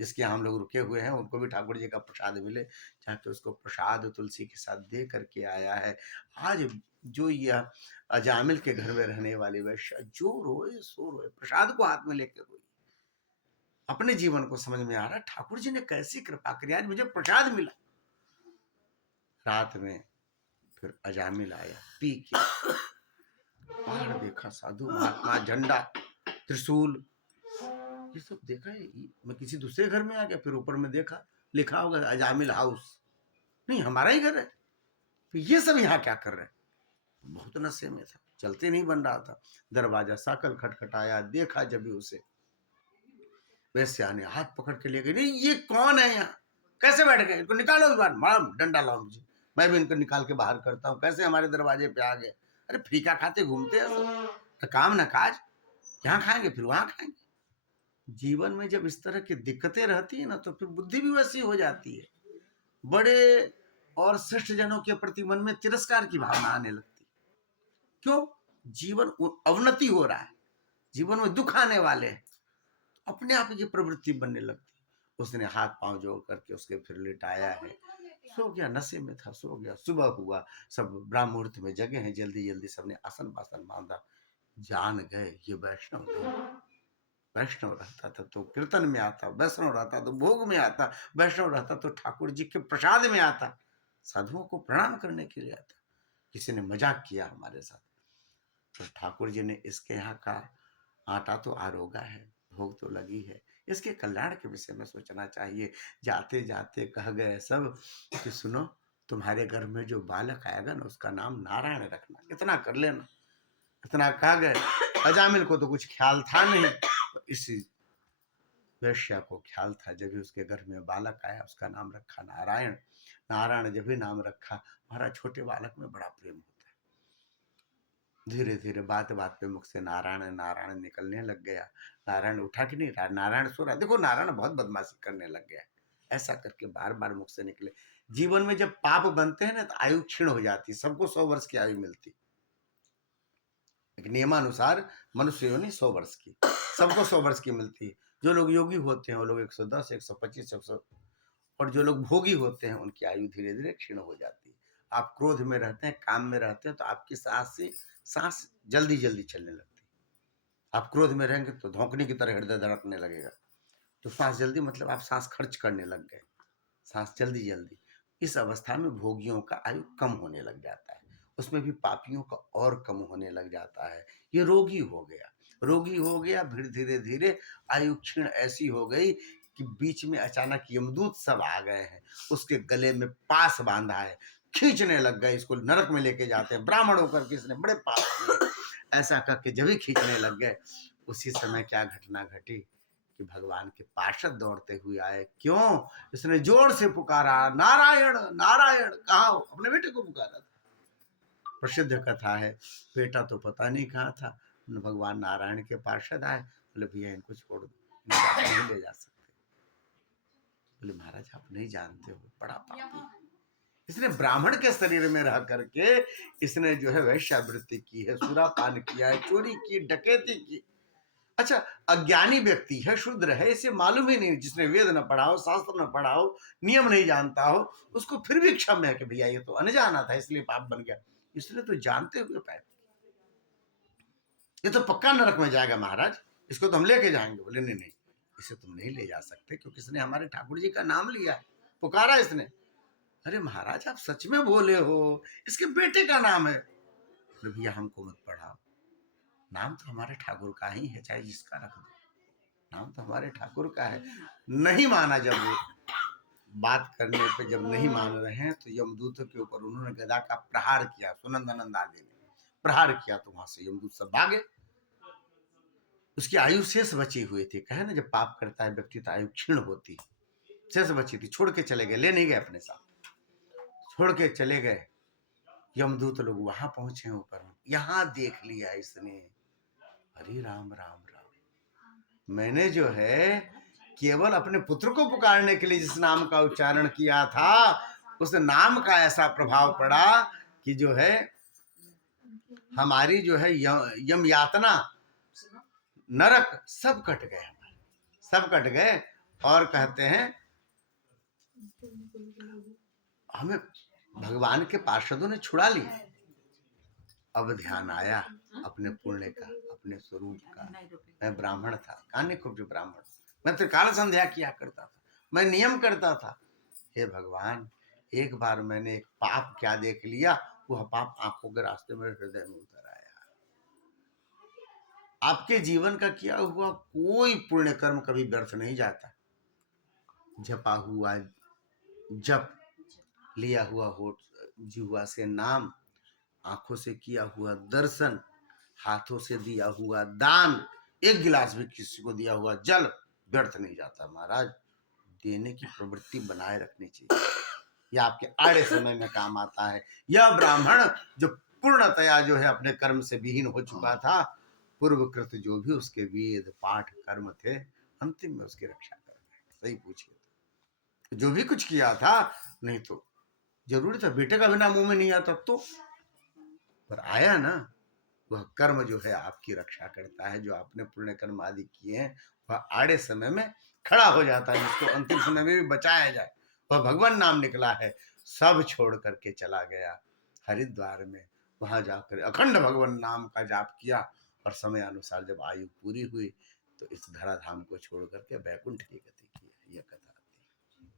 जिसके यहाँ हम लोग रुके हुए हैं उनको भी ठाकुर जी का प्रसाद मिले। जाके उसको प्रसाद तुलसी के साथ दे करके आया है। आज जो यह अजामिल के घर में रहने वाली वैश्य जो रोए सो रोए, प्रसाद को हाथ में लेकर रोई। अपने जीवन को समझ में आ रहा है ठाकुर जी ने कैसी कृपा करी, आज मुझे प्रसाद मिला। रात में फिर अजामिल आया पी के, बाहर देखा साधु महात्मा, झंडा, त्रिशूल, ये सब देखा है। मैं किसी दूसरे घर में आ गया, फिर ऊपर में देखा लिखा होगा अजामिल हाउस, नहीं हमारा ही घर है। तो ये सब यहाँ क्या कर रहे हैं? बहुत नशे में था, चलते नहीं बन रहा था। दरवाजा साकल खटखटाया, देखा जब भी उसे, वैश्या ने हाथ पकड़ के ले गई, नहीं ये कौन है यहाँ, कैसे बैठ गए, इनको निकालो इस बार, मैडम डंडा लाओ मुझे, मैं भी इनको निकाल के बाहर करता हूँ, कैसे हमारे दरवाजे पे आ गए, अरे फीका खाते घूमते हैं सब, न काम न काज, यहाँ खाएंगे फिर वहां खाएंगे। जीवन में जब इस तरह की दिक्कतें रहती है ना, तो फिर बुद्धि भी वैसी हो जाती है, बड़े और श्रेष्ठ जनों के प्रति मन में तिरस्कार की भावना आने लगती है। क्यों? जीवन अवनति हो रहा है, जीवन में दुख आने वाले हैं, अपने आप की प्रवृत्ति बनने लगती। उसने हाथ पांव जोड़ करके उसके फिर लिटाया है, सो गया, नशे में था, सो गया। सुबह हुआ, सब ब्राह्म मुहूर्त में जगे हैं, जल्दी जल्दी सबने आसन पासन बांधा, जान गए ये वैष्णव नहीं। वैष्णव रहता था तो कीर्तन में आता, वैष्णव रहता तो भोग में आता, वैष्णव रहता तो ठाकुर जी के प्रसाद में आता, साधुओं को प्रणाम करने के लिए आता। किसी ने मजाक किया हमारे साथ, तो ठाकुर जी ने इसके यहाँ का आटा तो आरोगा है, भोग तो लगी है, इसके कल्याण के विषय में सोचना चाहिए। जाते जाते कह गए सब कि सुनो, तुम्हारे घर में जो बालक आएगा ना, उसका नाम नारायण रखना, इतना कर लेना। इतना कह गए। अजामिल को तो कुछ ख्याल था नहीं, तो इसी वैश्या को ख्याल था, जब भी उसके घर में बालक आया उसका नाम रखा नारायण। नारायण जब भी नाम रखा, हमारा छोटे बालक में बड़ा प्रेम होता है। धीरे धीरे बात बात पे मुख से नारायण नारायण निकलने लग गया। नारायण उठा कि नहीं, नारायण सो रहा, देखो नारायण बहुत बदमाशी करने लग गया। ऐसा करके बार बार मुख से निकले। जीवन में जब पाप बनते हैं ना, तो आयु क्षीण हो जाती, सबको 100 वर्ष की आयु मिलती, एक नियमानुसार मनुष्य योनि 100 वर्ष की, सबको 100 वर्ष की मिलती है। जो लोग योगी होते हैं वो लोग 110, 125, 100, और जो लोग भोगी होते हैं उनकी आयु धीरे धीरे क्षीण हो जाती है। आप क्रोध में रहते हैं, काम में रहते हैं, तो आपकी सांस जल्दी जल्दी चलने लगती है। आप क्रोध में रहेंगे तो धौंकने की तरह हृदय धड़कने लगेगा, तो सांस जल्दी, मतलब आप सांस खर्च करने लग गए, सांस जल्दी जल्दी। इस अवस्था में भोगियों का आयु कम होने लग जाता है, उसमें भी पापियों का और कम होने लग जाता है। ये रोगी हो गया, रोगी हो गया, फिर धीरे धीरे आयु क्षीण ऐसी हो गई कि बीच में अचानक यमदूत सब आ गए हैं, उसके गले में पास बांधा है, खींचने लग गए, इसको नरक में लेके जाते हैं, ब्राह्मण होकर के इसने बड़े पाप किए। ऐसा करके जब ही खींचने लग गए, उसी समय क्या घटना घटी कि भगवान के पार्षद दौड़ते हुए आए। क्यों? इसने जोर से पुकारा, नारायण नारायण, कहा अपने बेटे को पुकारा था। प्रसिद्ध कथा है, बेटा तो पता नहीं कहाँ था, भगवान नारायण के पार्षद आए, बोले भैया इनको छोड़ दो, इनको आप नहीं ले जा सकते। बोले महाराज आप नहीं जानते हो, बड़ा पापी, इसने ब्राह्मण के शरीर में रह करके इसने जो है वैश्यावृत्ति की है, सुरापान किया है, चोरी की, डकैती की। अच्छा, अज्ञानी व्यक्ति है, शूद्र है, इसे मालूम ही नहीं, जिसने वेद न पढ़ा हो, शास्त्र न पढ़ा हो, नियम नहीं जानता हो, उसको फिर भी क्षम है कि भैया ये तो अनजाना था इसलिए पाप बन गया। इसलिए तो जानते हुए पाप, ये तो पक्का नरक में जाएगा महाराज, इसको तो हम लेके जाएंगे। बोले नहीं नहीं, इसे तुम नहीं ले जा सकते, क्योंकि इसने हमारे ठाकुर जी का नाम लिया, पुकारा इसने। अरे महाराज आप सच में बोले हो, इसके बेटे का नाम है। भैया हमको मत पढ़ाओ, नाम तो हमारे ठाकुर का ही है, चाहे जिसका रख दो, नाम तो हमारे ठाकुर का है। नहीं माना, जब वो बात करने पे जब नहीं मान रहे हैं, तो यमदूतों के ऊपर उन्होंने गदा का प्रहार किया, सुनंदानंद आदि ने प्रहार किया, तो वहां से यमदूत सब भागे। उसकी आयु शेष बची हुई थी, कहे ना जब पाप करता है व्यक्ति तो आयु क्षीण होती, शेष बची थी, छोड़ के चले गए, ले नहीं गए अपने साथ, छोड़ के चले गए। यमदूत लोग वहां पहुंचे ऊपर, यहां देख लिया इसने, हरे राम राम राम, मैंने जो है केवल अपने पुत्र को पुकारने के लिए जिस नाम का उच्चारण किया था, उस नाम का ऐसा प्रभाव पड़ा कि जो है हमारी जो है यम यातना, नरक सब कट गए, हमारे सब कट गए। और कहते हैं हमें भगवान के पार्षदों ने छुड़ा लिया। अब ध्यान आया अपने पुण्य का, अपने स्वरूप का। मैं ब्राह्मण था, कान्य कुब्ज ब्राह्मण, मैं त्रिकाल संध्या किया करता था, मैं नियम करता था। हे भगवान, एक बार मैंने एक पाप क्या देख लिया, वह पाप आंखों के रास्ते मेरे हृदय में उतर आया। आपके जीवन का किया हुआ कोई पुण्य कर्म कभी व्यर्थ नहीं जाता। जपा हुआ जप, लिया हुआ होठ, जिह्वा से नाम, आंखों से किया हुआ दर्शन, हाथों से दिया हुआ दान, एक गिलास भी किसी को दिया हुआ जल व्यर्थ नहीं जाता महाराज। देने की प्रवृत्ति बनाए रखनी चाहिए, यह आपके आड़े समय में काम आता है। यह ब्राह्मण जो पूर्णतया जो है अपने कर्म से विहीन हो चुका था, पूर्वकृत जो भी उसके वेद पाठ कर्म थे, अंतिम में उसकी रक्षा कर रहे। सही पूछिए तो जो भी कुछ किया था, नहीं तो जरूरी था बेटे का बिना मुंह में नहीं आता तो, पर आया ना, वह कर्म जो है आपकी रक्षा करता है। जो आपने पुण्य कर्म आदि किए हैं, वह आड़े समय में खड़ा हो जाता है, जिसको अंतिम समय में भी बचाया जाए। वह भगवान नाम निकला है, सब छोड़ करके चला गया हरिद्वार में, वहां जाकर अखंड भगवान नाम का जाप किया, और समय अनुसार जब आयु पूरी हुई तो इस धराधाम को छोड़ करके बैकुंठ की गति की। यह कथा आती है।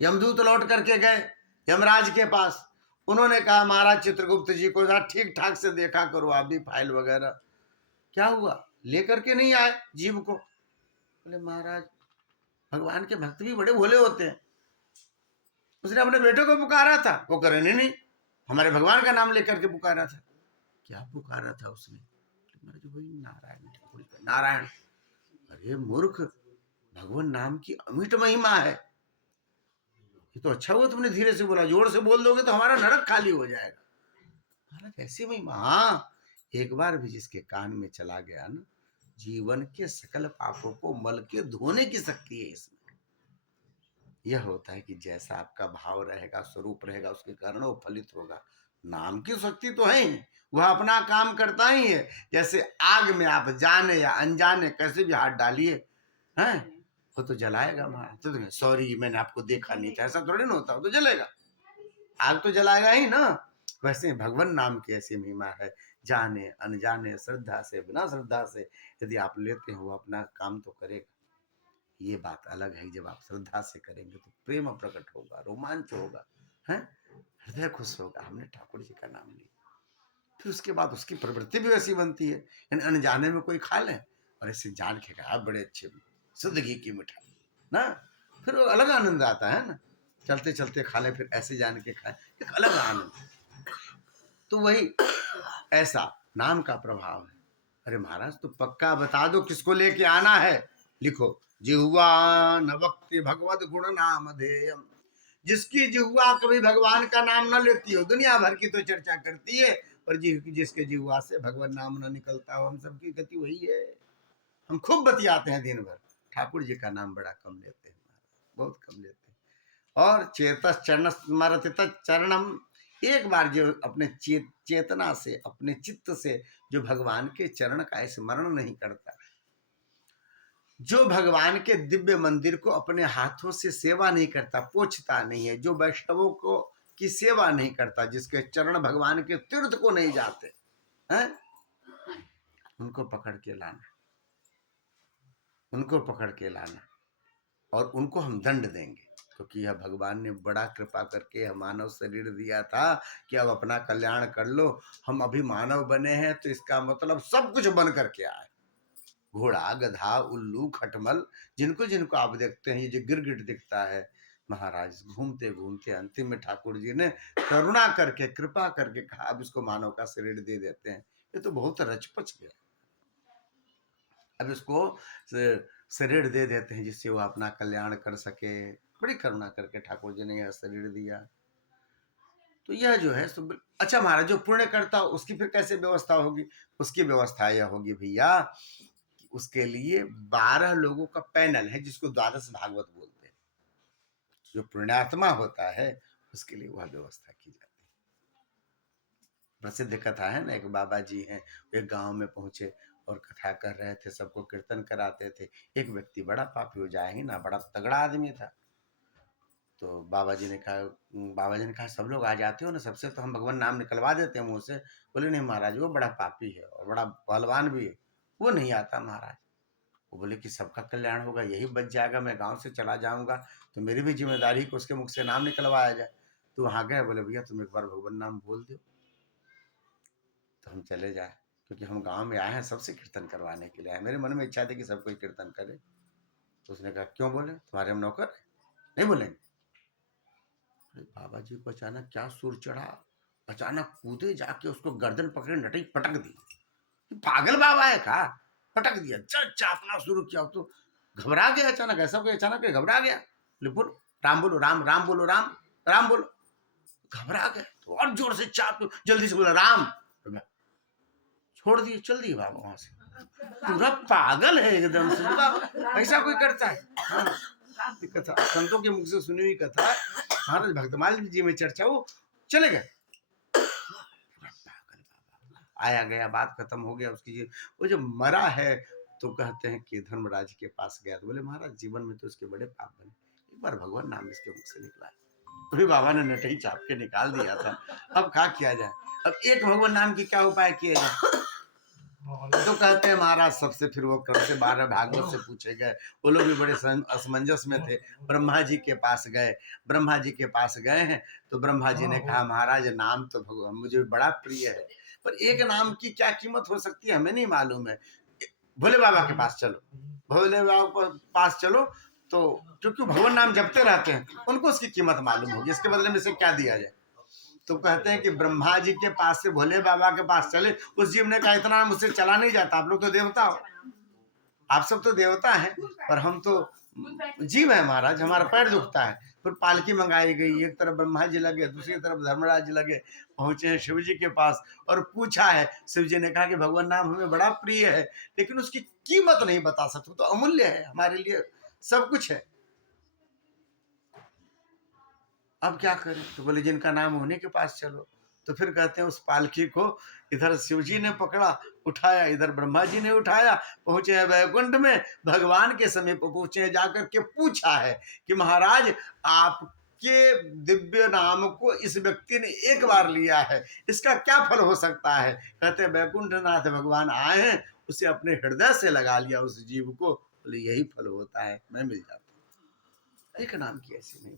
यमदूत लौट करके गए यमराज के पास, उन्होंने कहा महाराज चित्रगुप्त जी को जरा ठीक ठाक से देखा करो, आप भी फाइल वगैरह। क्या हुआ, लेकर के नहीं आए जीव को? बोले महाराज भगवान के भक्त भी बड़े भोले होते हैं, उसने अपने बेटे को पुकारा था, वो करे नहीं, हमारे भगवान का नाम लेकर के पुकारा था। क्या पुकारा था उसने? वही नारायण ठाकुर, नारायण। अरे मूर्ख, भगवान नाम की अमिट महिमा है। ये तो अच्छा हुआ तुमने धीरे से बोला, जोर से बोल दोगे तो हमारा नरक खाली हो जाएगा। महाराज ऐसी महिमा, हाँ, एक बार भी जिसके कान में चला गया ना, जीवन के सकल पापों को मल के धोने की शक्ति है इसमें। यह होता है कि जैसा आपका भाव रहेगा, स्वरूप रहेगा, उसके कारण वो फलित होगा। नाम की शक्ति तो है ही, वह अपना काम करता ही है। जैसे आग में आप जाने या अनजाने कैसे भी हाथ डालिए, हैं, वो तो जलाएगा। महाराज तो सॉरी मैंने आपको देखा नहीं था, ऐसा थोड़ी ना होता, वो तो जलेगा, आग तो जलाएगा ही ना। वैसे भगवान नाम की ऐसी महिमा है, जाने अनजाने, श्रद्धा से बिना श्रद्धा से यदि आप लेते हो, अपना काम तो करेगा। ये बात अलग है, जब आप श्रद्धा से करेंगे तो प्रेम प्रकट होगा, रोमांच होगा, हैं, हृदय खुश होगा, हमने ठाकुर जी का नाम लिया। फिर उसके बाद उसकी प्रवृत्ति भी वैसी बनती है। अनजाने में कोई खा ले और ऐसे जान के कहा बड़े अच्छे शुद्ध घी की मिठाई ना, फिर वो अलग आनंद आता है ना। चलते चलते खा ले, फिर ऐसे जान के खाए, एक अलग आनंद। तो वही ऐसा नाम का प्रभाव है। अरे महाराज तो पक्का बता दो किसको लेके आना है, लिखो। जिह्वा न वक्ति भगवत गुण नाम धेयम, जिसकी जिह्वा कभी भगवान का नाम न लेती हो, दुनिया भर की तो चर्चा करती है, और जिसके जिह्वा से भगवान नाम न निकलता हो, हम सबकी गति वही है। हम खूब बतियाते हैं दिन भर, ठाकुर जी का नाम बड़ा कम लेते हैं, बहुत कम लेते हैं। और चेतस चरण स्मरति चरणम, एक बार जो अपने चेतना से, अपने चित्त से जो भगवान के चरण का स्मरण नहीं करता, जो भगवान के दिव्य मंदिर को अपने हाथों से सेवा नहीं करता, पोछता नहीं है, जो वैष्णवों को की सेवा नहीं करता, जिसके चरण भगवान के तीर्थ को नहीं जाते हैं, उनको पकड़ के लाना, उनको पकड़ के लाना, और उनको हम दंड देंगे, क्योंकि यह भगवान ने बड़ा कृपा करके मानव शरीर दिया था कि अब अपना कल्याण कर लो। हम अभी मानव बने हैं तो इसका मतलब सब कुछ बन करके आए, घोड़ा गधा उल्लू खटमल, जिनको जिनको आप देखते हैं, ये जो गिरगिट दिखता है, महाराज घूमते घूमते अंतिम में ठाकुर जी ने करुणा करके कृपा करके कहा अब इसको मानव का शरीर दे देते हैं। ये तो बहुत रचपच गया, अब इसको शरीर दे देते हैं जिससे वो अपना कल्याण कर सके। बड़ी करुणा करके ठाकुर जी ने यह शरीर दिया। तो यह जो है सब अच्छा महाराज, जो पुण्य करता हो उसकी फिर कैसे व्यवस्था होगी? उसकी व्यवस्था यह होगी भैया, उसके लिए 12 लोगों का पैनल है, जिसको द्वादश भागवत बोलते हैं। जो पुण्यात्मा होता है उसके लिए वह व्यवस्था की जाती है। प्रसिद्ध कथा है ना, एक बाबा जी हैं, एक गांव में पहुंचे और कथा कर रहे थे, सबको कीर्तन कराते थे। एक व्यक्ति बड़ा पापी हो जाए ही ना, बड़ा तगड़ा आदमी था। तो बाबा जी ने कहा सब लोग आ जाते हो ना, सबसे तो हम भगवान नाम निकलवा देते हैं मुंह से। बोले नहीं महाराज, वो बड़ा पापी है और बड़ा बलवान भी है, वो नहीं आता महाराज। वो बोले कि सबका कल्याण होगा, यही बच जाएगा, मैं गांव से चला जाऊंगा तो मेरी भी जिम्मेदारी कि उसके मुख से नाम निकलवाया जाए। तो वहां गए, बोले भैया तुम एक बार भगवान नाम बोल दो तो हम चले जाए, क्योंकि हम गांव में आए हैं सबसे कीर्तन करवाने के लिए आए, मेरे मन में इच्छा थी कि सब कोई कीर्तन करे। तो उसने कहा क्यों बोले, तुम्हारे हम नौकर नहीं बोलेंगे? बाबा जी को अचानक क्या सुर चढ़ा, अचानक कूदे जाके उसको गर्दन पकड़े नटई पटक दी। पागल बाबा है का, पटक दिया, चापना शुरू किया। तो घबरा गया अचानक, ऐसा कोई अचानक घबरा गया। बोले बोलो राम, बोलो राम, राम बोलो राम, राम बोलो। घबरा गए तो और जोर से चाप, जल्दी से बोला राम। तो मैं छोड़ दिए, चल दिए बाबा वहां से। पूरा पागल है एकदम से, बताओ ऐसा कोई करता है? हाँ, कथा संतों के मुख से सुनी हुई कथा, महाराज भक्तमाल जी में चर्चा, वो चले गए। पागल बाबा आया गया, बात खत्म हो गया उसकी। वो जो मरा है तो कहते हैं कि धर्मराज के पास गया तो बोले महाराज जीवन में तो इसके बड़े पाप बने, एक बार भगवान नाम इसके मुख से निकला है। तो बाबा ने नटई चाप के निकाल दिया था। अब क्या किया जाए, अब एक भगवान नाम की क्या उपाय किए जाए? तो कहते हैं महाराज सबसे फिर वो क्रम से 12 भागवत से पूछे गए। वो लोग भी बड़े असमंजस में थे। ब्रह्मा जी के पास गए, ब्रह्मा जी के पास गए हैं तो ब्रह्मा जी ने कहा महाराज नाम तो भगवान मुझे बड़ा प्रिय है, पर एक नाम की क्या कीमत हो सकती है हमें नहीं मालूम है। भोले बाबा के पास चलो, भोले बाबा के पास चलो, तो क्योंकि भगवान नाम जपते रहते हैं, उनको उसकी कीमत मालूम होगी, इसके बदले में इसे क्या दिया जाए। तो कहते हैं कि ब्रह्मा जी के पास से भोले बाबा के पास चले। उस जीव ने कहा इतना मुझसे चला नहीं जाता, आप लोग तो देवता हो, आप सब तो देवता हैं, पर हम तो जीव है महाराज, हमारा पैर दुखता है। फिर पालकी मंगाई गई, एक तरफ ब्रह्मा जी लगे, दूसरी तरफ धर्मराज जी लगे। पहुंचे हैं शिव जी के पास और पूछा है। शिव जी ने कहा कि भगवान नाम हमें बड़ा प्रिय है, लेकिन उसकी कीमत नहीं बता सकते, तो अमूल्य है, हमारे लिए सब कुछ है, अब क्या करें? तो बोले जिनका नाम होने के पास चलो। तो फिर कहते हैं उस पालकी को इधर शिव जी ने पकड़ा, उठाया, इधर ब्रह्मा जी ने उठाया, पहुंचे हैं वैकुंठ में, भगवान के समीप पहुंचे हैं, जाकर के पूछा है कि महाराज आपके दिव्य नाम को इस व्यक्ति ने एक बार लिया है, इसका क्या फल हो सकता है? कहते हैं वैकुंठनाथ भगवान आए हैं, उसे अपने हृदय से लगा लिया उस जीव को, बोले यही फल होता है, मैं मिल जाता हूं। एक नाम की ऐसी नहीं,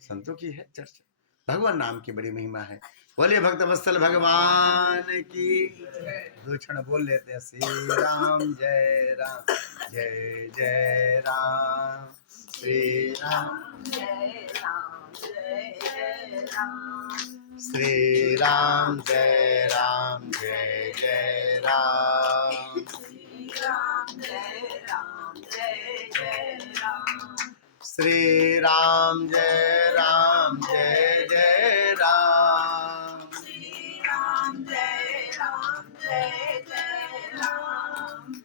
संतों की है चर्चा, भगवान नाम की बड़ी महिमा है। बोलिए भक्त वत्सल भगवान की। दो क्षण बोल लेते हैं, श्री राम जय राम, जय जय राम, श्री राम जय राम, जय जय राम, श्री राम जय राम, जय जय राम, श्री राम जय राम, जय जय राम, श्री राम जय राम, जय जय राम, श्री राम जय राम, जय जय राम,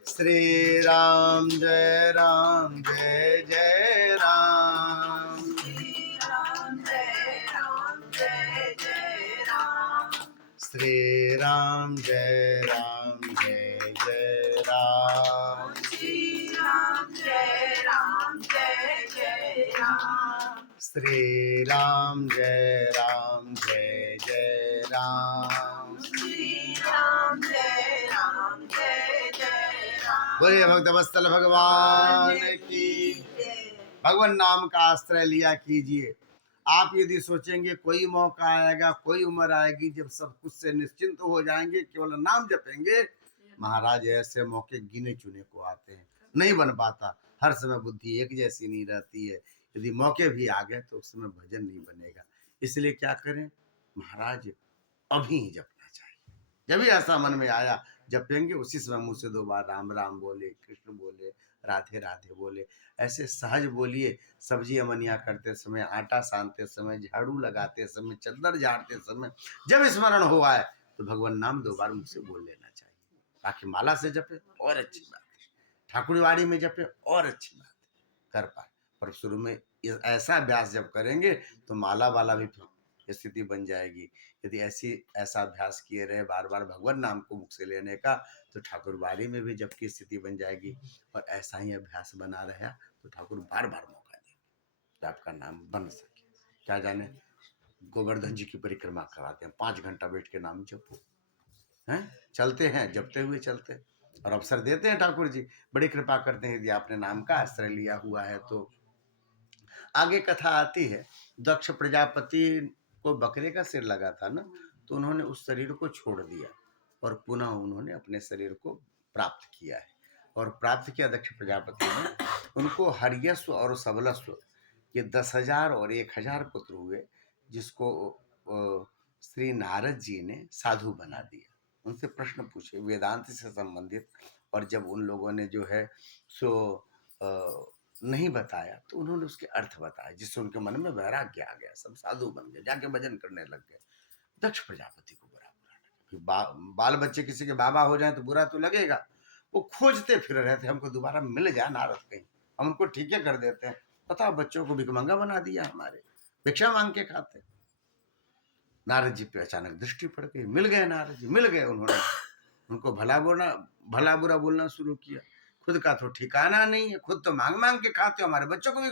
श्री राम जय राम, जय जय राम, श्री राम जय राम, जय जय राम, श्री राम जय राम, जय जय राम, श्री राम जय राम, जय जय राम, श्री राम जय राम, जय जय राम। श्री राम जय राम, जय जय राम। बोलिए भक्त वत्सल भगवान की। भगवान नाम का आश्रय लिया कीजिए। आप यदि सोचेंगे कोई मौका आएगा, कोई उम्र आएगी जब सब कुछ से निश्चिंत हो जाएंगे, केवल नाम जपेंगे, महाराज ऐसे मौके गिने चुने को आते हैं, नहीं बन पाता। हर समय बुद्धि एक जैसी नहीं रहती है, यदि मौके भी आ गए तो उस समय भजन नहीं बनेगा। इसलिए क्या करें महाराज, अभी ही जपना चाहिए। जब भी ऐसा मन में आया जपेंगे, उसी समय मुंह से 2 बार राम राम बोले, कृष्ण बोले, राधे राधे बोले, ऐसे सहज बोलिए। सब्जी अमनिया करते समय, आटा सानते समय, झाड़ू लगाते समय, चद्दर झाड़ते समय, जब स्मरण हो आए तो भगवान नाम 2 बार मुझसे बोल लेना चाहिए। बाकी माला से जपे और अच्छी बात है, ठाकुरवाड़ी में जपे और अच्छी बात है, कर पाए। पर शुरू में ऐसा अभ्यास जब करेंगे तो माला वाला भी स्थिति बन जाएगी। यदि ऐसा अभ्यास किए रहे बार बार भगवान नाम को मुख से लेने का, तो ठाकुर बाड़ी में भी जब की स्थिति बन जाएगी। और ऐसा ही अभ्यास बना रहा तो ठाकुर बार बार मौका देंगे कि आपका नाम बन सके। क्या जाने गोवर्धन जी की परिक्रमा कराते हैं, 5 घंटा बैठ के नाम जपो, हैं चलते हैं, जपते हुए चलते हैं, और अवसर देते हैं ठाकुर जी, बड़ी कृपा करते हैं। यदि आपने नाम का आश्रय लिया हुआ है तो आगे कथा आती है, दक्ष प्रजापति को बकरे का सिर लगा था ना, तो उन्होंने उस शरीर को छोड़ दिया और पुनः उन्होंने अपने शरीर को प्राप्त किया है। और प्राप्त किया दक्ष प्रजापति ने, उनको हर्यस्व और सबलस्व ये 10,000 और 1,000 पुत्र हुए, जिसको श्री नारद जी ने साधु बना दिया। उनसे प्रश्न पूछे वेदांत से संबंधित। और जब उन लोगों ने जो है सो नहीं बताया तो उन्होंने उसके अर्थ बताए, जिससे उनके मन में वैराग्य आ गया, सब साधु बन गए, जाके भजन करने लग गए। दक्ष प्रजापति को बुरा बुरा लगा कि बाल बच्चे किसी के बाबा हो जाए तो बुरा तो लगेगा। वो खोजते फिर रहे थे हमको दोबारा मिल जाए नारद कहीं, हम उनको ठीक है कर देते हैं। बताओ, बच्चों को भिखमंगा बना दिया, हमारे भिक्षा मांग के खाते। नारद जी पे अचानक दृष्टि पड़ गई, मिल गए नारद जी, मिल गए। उन्होंने उनको भला बुरा बोलना शुरू किया। खुद का तो ठिकाना नहीं है, खुद तो मांग मांग के खाते हो, हमारे बच्चों को भी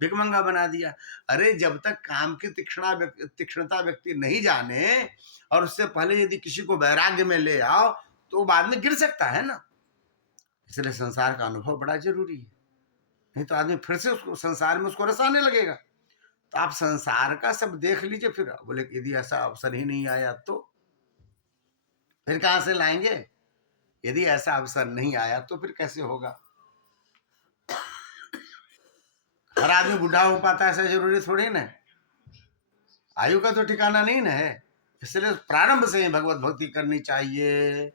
भिखमंगा बना दिया। अरे जब तक काम की तीक्ष्णता व्यक्ति नहीं जाने और उससे पहले यदि किसी को वैराग्य में ले आओ तो बाद में गिर सकता है ना। इसलिए संसार का अनुभव बड़ा जरूरी है, नहीं तो आदमी फिर से उसको संसार में उसको रसाने लगेगा। तो आप संसार का सब देख लीजिए, फिर बोले यदि ऐसा अवसर ही नहीं आया तो फिर कहां से लाएंगे। यदि ऐसा अवसर नहीं आया तो फिर कैसे होगा। हर आदमी बुढ़ा हो पाता है ऐसा जरूरी थोड़ी ना, आयु का तो ठिकाना नहीं ना है। इसलिए प्रारंभ से ही भगवत भक्ति करनी चाहिए।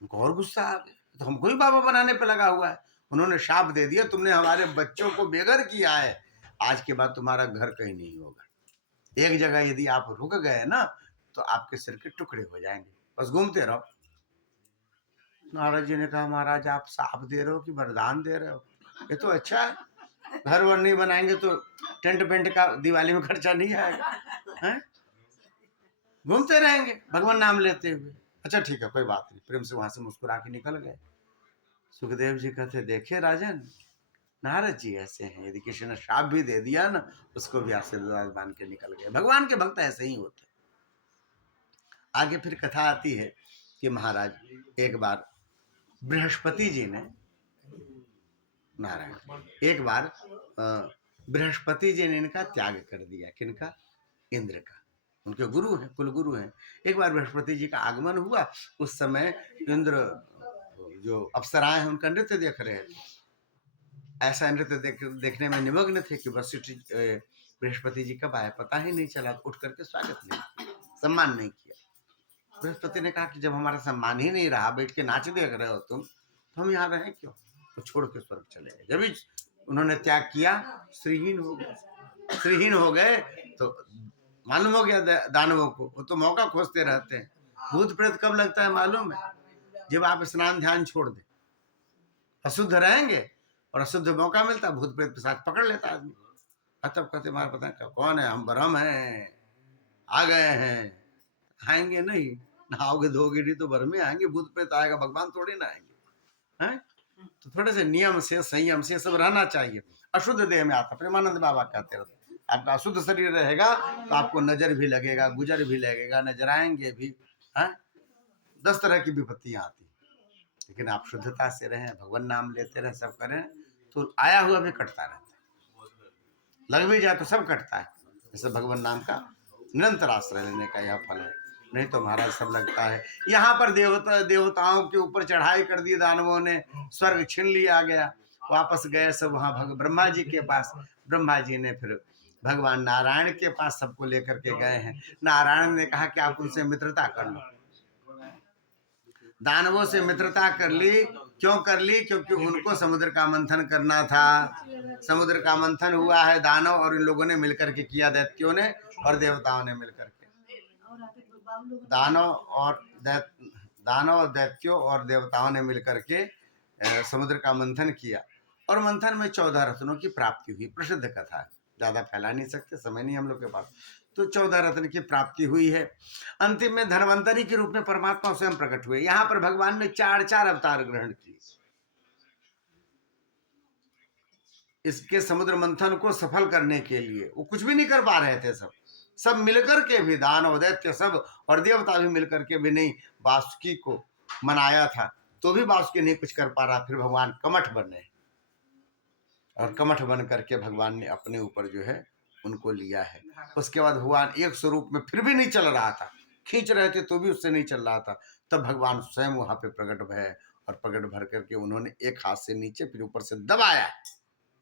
उनको और गुस्सा आ गया, तो हमको ही बाबा बनाने पे लगा हुआ है। उन्होंने शाप दे दिया, तुमने हमारे बच्चों को बेघर किया है, आज के बाद तुम्हारा घर कहीं नहीं होगा। एक जगह यदि आप रुक गए ना तो आपके सिर के टुकड़े हो जाएंगे, बस घूमते रहो। नारद जी ने कहा, महाराज आप साफ दे रहे हो कि वरदान दे रहे हो? ये तो अच्छा है, घर वर नहीं बनाएंगे तो टेंट पेंट का दिवाली में खर्चा नहीं आएगा, हैं? घूमते रहेंगे भगवान नाम लेते हुए। अच्छा ठीक है, कोई बात नहीं। प्रेम से वहां से मुस्कुरा के निकल गए। सुखदेव जी कहते, देखे राजन, नारद जी ऐसे हैं, यदि किसी ने शाप भी दे दिया ना उसको भी आशीर्वाद मान के निकल गए। भगवान के भक्त ऐसे ही होते। आगे फिर कथा आती है कि महाराज एक बार बृहस्पति जी ने, नारायण, एक बार बृहस्पति जी ने इनका त्याग कर दिया। किनका? इंद्र का। उनके गुरु हैं, कुल गुरु हैं। एक बार बृहस्पति जी का आगमन हुआ, उस समय इंद्र जो अप्सराएं हैं उनका नृत्य देख रहे थे। ऐसा नृत्य देखने में निमग्न थे कि वशिष्ठ बृहस्पति जी कब आए पता ही नहीं चला, उठ करके स्वागत नहीं किया, सम्मान नहीं किया। बृहस्पति ने कहा कि जब हमारा सम्मान ही नहीं रहा, बैठ के नाच देख रहे हो तुम, तो हम यहाँ रहे क्यों? तो छोड़ के स्वर्ग चले गए। जब भी उन्होंने त्याग किया श्रीहीन हो गए। श्रीहीन हो गए तो मालूम हो गया दानवों को, वो तो मौका खोजते रहते हैं। भूत प्रेत कब लगता है मालूम है? जब आप स्नान ध्यान छोड़ दे, अशुद्ध रहेंगे और अशुद्ध मौका मिलता, भूत प्रेत पिशाच पकड़ लेता आदमी। तब कहते हमारा पता है कौन है, हम ब्रह्म हैं, आ गए हैं। आएंगे नहीं, नहाओगे धोगे नहीं तो भर में आएंगे। भूत प्रेत आएगा, भगवान थोड़ी ना आएंगे, हैं? तो थोड़े से नियम से संयम से सब रहना चाहिए। अशुद्ध देह में आता, प्रेमानंद बाबा कहते रहते, आपका अशुद्ध शरीर रहेगा तो आपको नजर भी लगेगा, गुजर भी लगेगा, नजर आएंगे भी, हैं? 10 तरह की विपत्तियां आती। लेकिन आप शुद्धता से रहें, भगवान नाम लेते रहे, सब करें तो आया हुआ भी कटता रहता है। लग भी जाए तो सब कटता है। जैसे भगवान नाम का निरंतर आश्रय लेने का यह फल है। नहीं तो महाराज सब लगता है। यहाँ पर देवताओं के ऊपर चढ़ाई कर दी दानवों ने, स्वर्ग छीन लिया गया, वापस गए सब वहां ब्रह्मा जी के पास। ब्रह्मा जी ने फिर भगवान नारायण के पास सबको लेकर के गए हैं। नारायण ने कहा कि आप उनसे मित्रता कर लो। दानवों से मित्रता कर ली। क्यों कर ली? क्योंकि उनको समुद्र का मंथन करना था। समुद्र का मंथन हुआ है दानव और इन लोगों ने मिलकर के किया, दैत्यों ने और देवताओं ने मिलकर के। दानव दैत्यों और देवताओं ने मिलकर के समुद्र का मंथन किया और मंथन में 14 रत्नों की प्राप्ति हुई। प्रसिद्ध कथा है, ज्यादा फैला नहीं सकते, समय नहीं हम लोग के पास। तो 14 रत्न की प्राप्ति हुई है। अंतिम में धन्वंतरी के रूप में परमात्मा स्वयं प्रकट हुए। यहाँ पर भगवान ने 4 अवतार ग्रहण किए। इसके समुद्र मंथन को सफल करने के लिए वो कुछ भी नहीं कर पा रहे थे। सब मिलकर के भी, दानव दैत्य सब और देवता भी मिलकर के भी नहीं वासुकी को मनाया था, तो भी वासुकी नहीं कुछ कर पा रहा। फिर भगवान कमठ बने और कमठ बन करके भगवान ने अपने ऊपर जो है उनको लिया है। उसके बाद भगवान एक स्वरूप में फिर भी नहीं चल रहा था, खींच रहे थे तो भी उससे नहीं चल रहा था। तब भगवान स्वयं वहां पे प्रकट भय और प्रकट भर करके उन्होंने एक हाथ से नीचे फिर ऊपर से दबाया,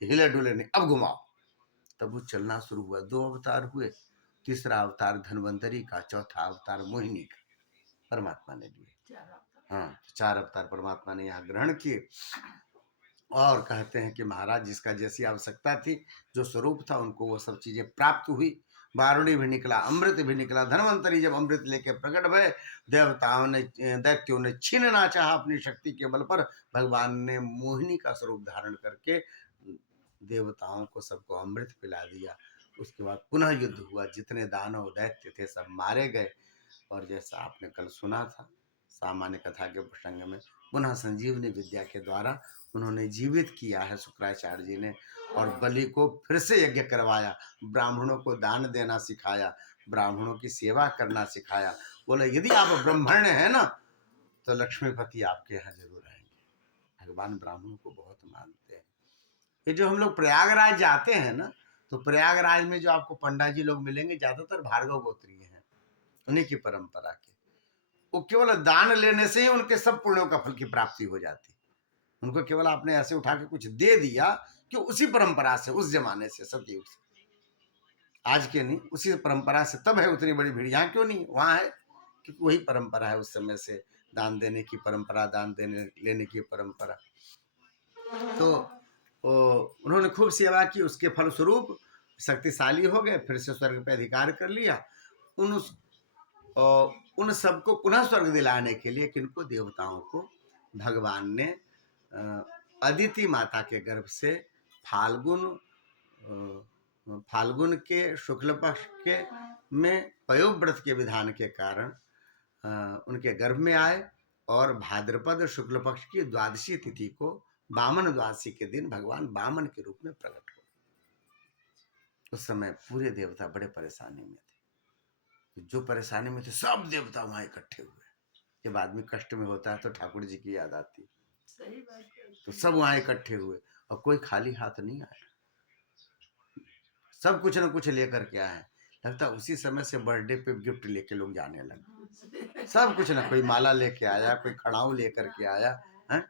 हिले डुले नहीं, अब घुमाओ। तब वो चलना शुरू हुआ। 2 अवतार हुए, तीसरा अवतार धन्वंतरी का, चौथा अवतार मोहिनी का। परमात्मा ने लिए। चार अवतार। हाँ, 4 अवतार परमात्मा ने यहाँ ग्रहण किए और कहते हैं कि महाराज जिसका जैसी आवश्यकता थी, जो स्वरूप था, उनको वो सब चीजें प्राप्त हुई। वारुणी भी निकला, अमृत भी निकला। धनवंतरी जब अमृत लेके प्रकट भय, देवताओं ने, दैत्यों ने छीनना चाहा अपनी शक्ति के बल पर, भगवान ने मोहिनी का स्वरूप धारण करके देवताओं को सबको अमृत पिला दिया। उसके बाद पुनः युद्ध हुआ, जितने दानव दैत्य थे सब मारे गए। और जैसा आपने कल सुना था सामान्य कथा के प्रसंग में, पुनः संजीवनी विद्या के द्वारा उन्होंने जीवित किया है शुक्राचार्य जी ने, और बलि को फिर से यज्ञ करवाया, ब्राह्मणों को दान देना सिखाया, ब्राह्मणों की सेवा करना सिखाया। बोले यदि आप ब्राह्मण हैं ना तो लक्ष्मीपति आपके यहाँ जरूर आएंगे। भगवान ब्राह्मणों को बहुत मानते हैं। ये जो हम लोग प्रयागराज जाते हैं ना, तो प्रयागराज में जो आपको पंडा जी लोग मिलेंगे ज्यादातर भार्गव गोत्रीय हैं, उन्हीं की परंपरा के। वो केवल दान लेने से ही उनके सब पुण्यों का फल की प्राप्ति हो जाती। उनको केवल आपने ऐसे उठा के कुछ दे दिया कि उसी परंपरा से, उस जमाने से, सतयुग से, आज के नहीं, उसी परंपरा से तब है उतनी बड़ी भीड़। यहाँ क्यों नहीं, वहां है क्योंकि वही परंपरा है उस समय से, दान देने की परंपरा, दान देने लेने की परंपरा। तो उन्होंने खूब सेवा की, उसके फलस्वरूप शक्तिशाली हो गए, फिर से स्वर्ग पे अधिकार कर लिया। उन सबको पुनः स्वर्ग दिलाने के लिए किनको, देवताओं को भगवान ने अदिति माता के गर्भ से फाल्गुन के शुक्ल पक्ष के में पयोव्रत के विधान के कारण उनके गर्भ में आए, और भाद्रपद शुक्ल पक्ष की द्वादशी तिथि को, वामन द्वादशी के दिन, भगवान वामन के रूप में प्रकट हुए। उस समय पूरे देवता बड़े परेशानी में थे। जो परेशानी में थे सब देवता वहां इकट्ठे हुए। जब आदमी कष्ट में होता है तो ठाकुर जी की याद आती, सही बात है। तो सब वहां इकट्ठे हुए, और कोई खाली हाथ नहीं आया, सब कुछ न कुछ लेकर के आए। लगता उसी समय से बर्थडे पे गिफ्ट लेके लोग जाने लगे, सब कुछ ना, कोई माला लेके आया, कोई खड़ाऊ लेकर के आया है,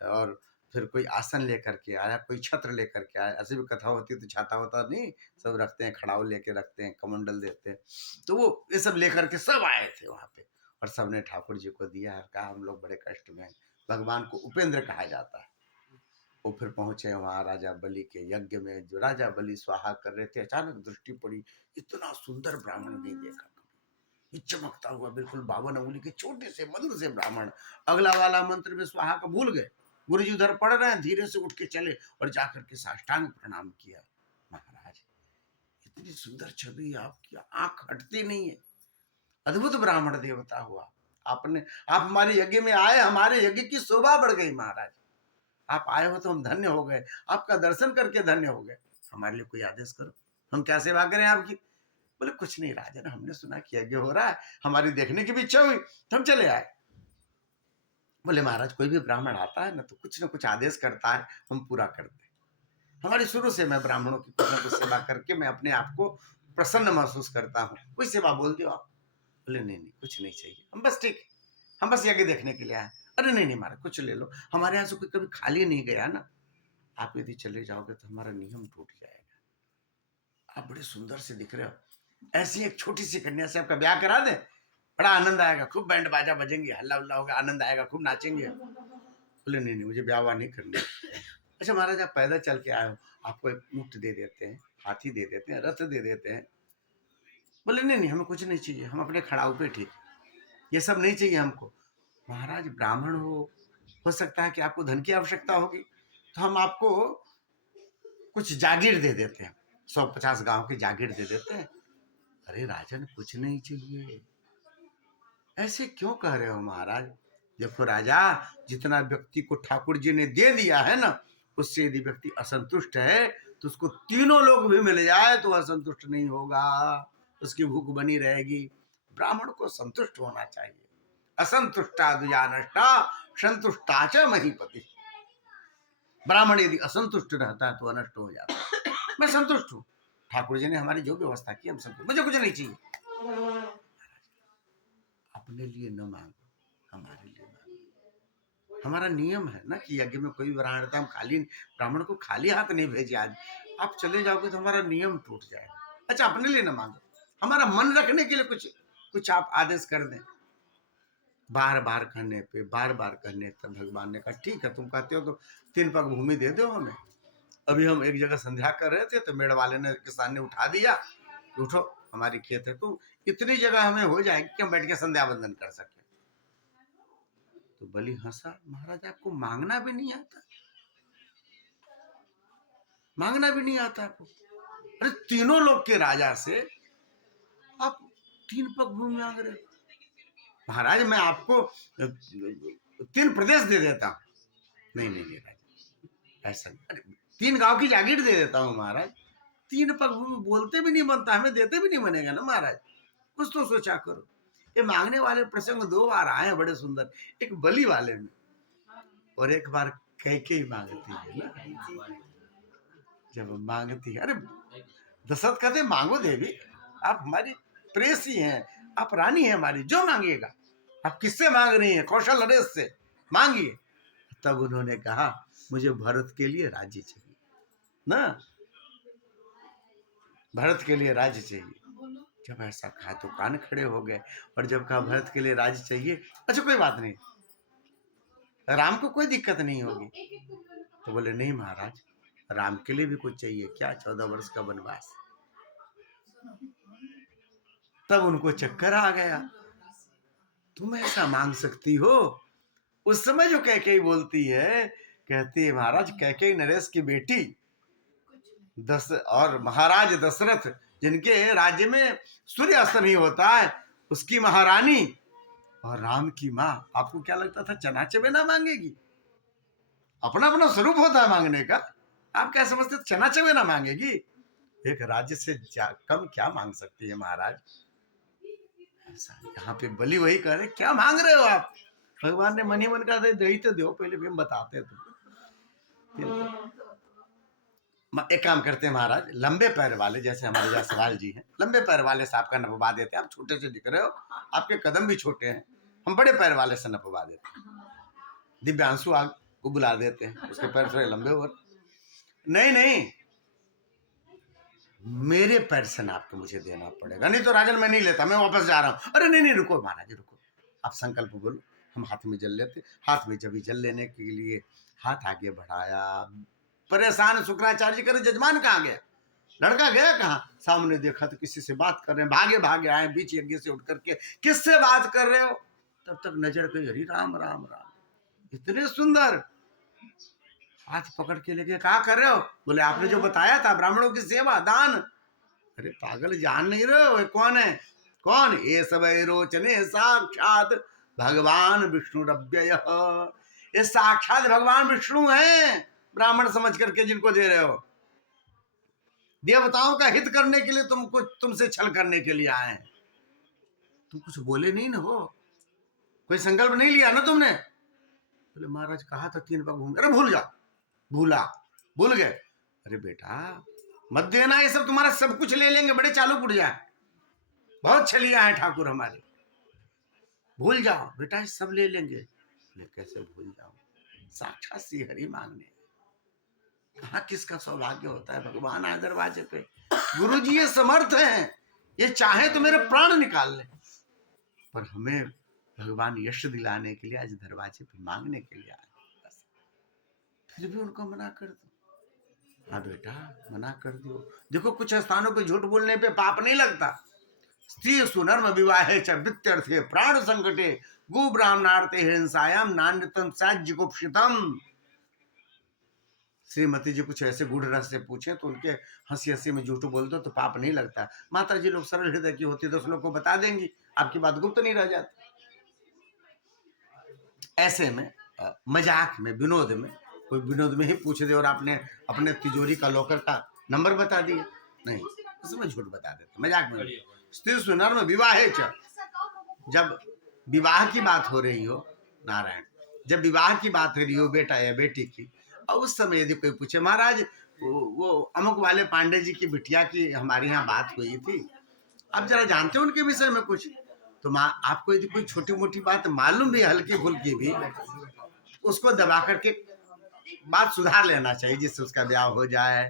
और फिर कोई आसन लेकर के आया, कोई छत्र लेकर के आया। ऐसे भी कथा होती है तो छाता होता नहीं, सब रखते हैं, खड़ाऊ लेके रखते हैं, कमंडल देते हैं। तो वो ये सब लेकर के सब आए थे वहां पे, और सबने ठाकुर जी को दिया है। कहा हम लोग बड़े कष्ट में हैं। भगवान को उपेंद्र कहा जाता है। वो फिर पहुंचे वहां राजा बलि के यज्ञ में। जो राजा बलि स्वाहा कर रहे थे, अचानक दृष्टि पड़ी, इतना सुंदर ब्राह्मण नहीं देखा कभी। ये चमकता हुआ बिल्कुल 52 अंगुली के छोटे से मधुर से ब्राह्मण। अगला वाला मंत्र में स्वाहा का भूल गए, गुरु जी उधर पढ़ रहे हैं, धीरे से उठ के चले और जाकर के साष्टांग प्रणाम किया। महाराज इतनी सुंदर छवि, आपकी आंख हटती नहीं है, अद्भुत ब्राह्मण देवता हुआ। आप हमारे यज्ञ में आए, हमारे यज्ञ की शोभा बढ़ गई महाराज। आप आए हो तो हम धन्य हो गए, आपका दर्शन करके धन्य हो गए। हमारे लिए कोई आदेश करो, हम क्या सेवा करें आपकी। बोले कुछ नहीं राजन, हमने सुना कि यज्ञ हो रहा है, हमारी देखने की भी इच्छा हुई तो हम चले आए। बोले महाराज कोई भी ब्राह्मण आता है ना तो कुछ ना कुछ आदेश करता है, हम पूरा करते हैं। हमारी शुरू से मैं ब्राह्मणों की कुछ ना कुछ सेवा करके मैं अपने आप को प्रसन्न महसूस करता हूँ, कोई सेवा बोल दो आप। बोले नहीं नहीं कुछ नहीं चाहिए, हम बस ठीक, हम बस यज्ञ देखने के लिए आए। अरे नहीं नहीं महाराज कुछ ले लो, हमारे यहाँ से कोई कभी खाली नहीं गया ना, आप यदि चले जाओगे तो हमारा नियम टूट जाएगा। आप बड़े सुंदर से दिख रहे हो, ऐसी एक छोटी सी कन्या से आपका ब्याह करा दें, बड़ा आनंद आएगा, खूब बैंड बाजा बजेंगे, हल्ला उल्ला होगा, आनंद आएगा, खूब नाचेंगे। बोले नहीं नहीं मुझे ब्याह हुआ नहीं करना। अच्छा महाराज आप पैदल चल के आए हो, आपको एक ऊंट दे देते हैं, हाथी दे देते हैं, रथ दे देते हैं। बोले नहीं नहीं हमें कुछ नहीं चाहिए, हम अपने खड़ाऊ पे ठीक, ये सब नहीं चाहिए हमको। महाराज ब्राह्मण हो सकता है कि आपको धन की आवश्यकता होगी, तो हम आपको कुछ जागीर दे देते हैं, 150 गांव की जागीर दे देते हैं। अरे राजन कुछ नहीं चाहिए, ऐसे क्यों कह रहे हो महाराज। देखो राजा, जितना व्यक्ति को ठाकुर जी ने दे दिया है ना, उससे यदि व्यक्ति असंतुष्ट है तो उसको तीनों लोग भी मिल जाए तो असंतुष्ट नहीं होगा, उसकी भूख बनी रहेगी। ब्राह्मण को संतुष्ट होना चाहिए। असंतुष्टा दुजा नष्टा संतुष्टा च महीपति। ब्राह्मण यदि असंतुष्ट रहता है तो अनष्ट हो जाता है। मैं संतुष्ट हूँ, ठाकुर जी ने हमारी जो व्यवस्था की हम संतुष्ट, मुझे कुछ नहीं चाहिए। अपने लिए न मांगो, हमारे लिए मांगो। हमारा नियम है ना कि यज्ञ में कोई भी ब्राह्मण रहता है, हम खाली ब्राह्मण को खाली हाथ नहीं भेजे। आज आप चले जाओगे तो हमारा नियम टूट जाएगा। अच्छा अपने लिए न मांगो, हमारा मन रखने के लिए कुछ आप आदेश कर दें। बार बार कहने पर भगवान ने कहा ठीक है, तुम कहते हो तो 3 पग भूमि दे दो हमें। अभी हम एक जगह संध्या कर रहे थे तो मेड़ वाले ने, किसान ने उठा दिया, उठो हमारी खेत है, तो इतनी जगह हमें हो जाएगी कि हम बैठ के संध्या बंदन कर सके। तो बलि हंसा, महाराज आपको मांगना भी नहीं आता, मांगना भी नहीं आता आपको? अरे तीनों लोग के राजा से आप 3 पग भूमि मांग रहे हो? महाराज मैं आपको 3 प्रदेश दे देता हूँ। नहीं नहीं राजा, ऐसा अरे 3 गांव की जागीर दे देता हूँ महाराज। 3 पग भूमि बोलते भी नहीं बनता, हमें देते भी नहीं बनेगा ना महाराज, कुछ तो सोचा करो। ये मांगने वाले प्रसंग 2 बार आए हैं बड़े सुंदर, एक बलि वाले में और एक बार कैकेयी मांगती है ना, जब मांगती है, अरे दशरथ कहते मांगो देवी, आप हमारी प्रेसी हैं, आप रानी हैं हमारी, जो मांगिएगा। आप किससे मांग रही हैं? कौशल नरेश से, मांगिए। तब उन्होंने कहा मुझे भरत के लिए राज्य चाहिए ना, भरत के लिए राज्य चाहिए। जब ऐसा कहा तो कान खड़े हो गए, और जब कहा भरत के लिए राज्य चाहिए, अच्छा कोई बात नहीं, राम को कोई दिक्कत नहीं होगी। तो बोले नहीं महाराज, राम के लिए भी कुछ चाहिए। क्या? 14 वर्ष का वनवास। तब उनको चक्कर आ गया, तुम ऐसा मांग सकती हो? उस समय जो कैकेयी बोलती है, कहती है महाराज कैकेयी नरेश की बेटी, और महाराज दशरथ जिनके राज्य में सूर्य अस्त नहीं होता है, उसकी महारानी और राम की माँ, आपको क्या लगता था चनाचे में ना मांगेगी? अपना अपना स्वरूप होता है मांगने का, आप क्या समझते चनाचे में ना मांगेगी? एक राज्य से कम क्या मांग सकती है महाराज? यहाँ पे बलि वही कह रहे, क्या मांग रहे हो आप? भगवान ने मन ही मन कहा था दही तो दो, पहले भी हम बताते थे। एक काम करते हैं महाराज, लंबे पैर वाले जैसे हमारे जायसवाल जी हैं, लंबे पैर वाले से आपका नपवा देते हैं। आप छोटे से दिख रहे हो, आपके कदम भी छोटे हैं, हम बड़े पैर वाले से नपवा देते हैं। दिव्यांशु आग को बुला देते हैं, उसके पैर थोड़े लंबे हो। नहीं नहीं, मेरे पैर से नाप के मुझे देना पड़ेगा, नहीं तो राजन मैं नहीं लेता, मैं वापस जा रहा हूँ। अरे नहीं नहीं रुको महाराज रुको, आप संकल्प बोलो। हम हाथ में जल लेते, हाथ में जब जल लेने के लिए हाथ आगे बढ़ाया, परेशान शुक्राचार्य करे जजमान कहाँ गया, लड़का गया कहाँ? सामने देखा तो किसी से बात कर रहे हैं, भागे भागे आए, बीच यज्ञ से उठ करके किससे बात कर रहे हो? तब तक नजर गई, हरी राम राम राम, इतने सुंदर, हाथ पकड़ के लेके क्या कर रहे हो? बोले आपने जो बताया था ब्राह्मणों की सेवा दान। अरे पागल, जान नहीं रहे हो कौन है? कौन? ये सब रोचने साक्षात भगवान विष्णु रव्यय, ये साक्षात भगवान विष्णु हैं, ब्राह्मण समझ करके जिनको दे रहे हो। देवताओं का हित करने के लिए तुमको, तुमसे छल करने के लिए आए हैं। तुम कुछ बोले नहीं ना हो, कोई संकल्प नहीं लिया ना तुमने? बोले महाराज कहा था 3 पग भूमि। अरे भूल जाओ, भूल गए। अरे बेटा मत देना, ये सब तुम्हारा सब कुछ ले लेंगे, बड़े चालू पुड़िया, बहुत छलिया है ठाकुर हमारे, भूल जाओ बेटा, ये सब ले लेंगे। बोले कैसे भूल जाओ, साक्षात श्री हरि मांगने, कहाँ किसका सौभाग्य होता है? भगवान आए दरवाजे पे, गुरु जी ये समर्थ हैं, ये चाहे तो मेरे प्राण निकाल ले, पर हमें भगवान यश दिलाने के लिए आज दरवाजे पे मांगने के लिए आए, फिर भी उनको मना कर दो। हाँ बेटा मना कर दो। देखो कुछ स्थानों पे झूठ बोलने पे पाप नहीं लगता। स्त्री सुनर्म विवाहे च वित्यर्थे प्राण संकटे गो ब्राह्मणार्थे हिंसायाम नान्यतम साज्य गुप्सितम। श्रीमती जी कुछ ऐसे गूढ़ रस से पूछे तो उनके हंसी हंसी में झूठ बोल दो तो पाप नहीं लगता। माता जी लोग सरल हृदय की होती, 10 लोग को बता देंगी, आपकी बात गुप्त नहीं रह जाती। ऐसे में मजाक में, विनोद में, कोई विनोद में ही पूछ दे और आपने अपने तिजोरी का लॉकर का नंबर बता दिया, नहीं उसमें झूठ बता देते मजाक में। स्त्री सुनर्म विवाहे च, जब विवाह की बात हो रही हो, नारायण, जब विवाह की बात हो रही हो बेटा या बेटी की, और उस समय यदि कोई पूछे महाराज वो अमुक वाले पांडे जी की बिटिया की हमारे यहाँ बात हुई थी, आप जरा जानते हो उनके विषय में कुछ, तो माँ आपको यदि कोई छोटी मोटी बात मालूम भी, हल्की फुल्की भी, उसको दबा करके बात सुधार लेना चाहिए जिससे उसका ब्याह हो जाए।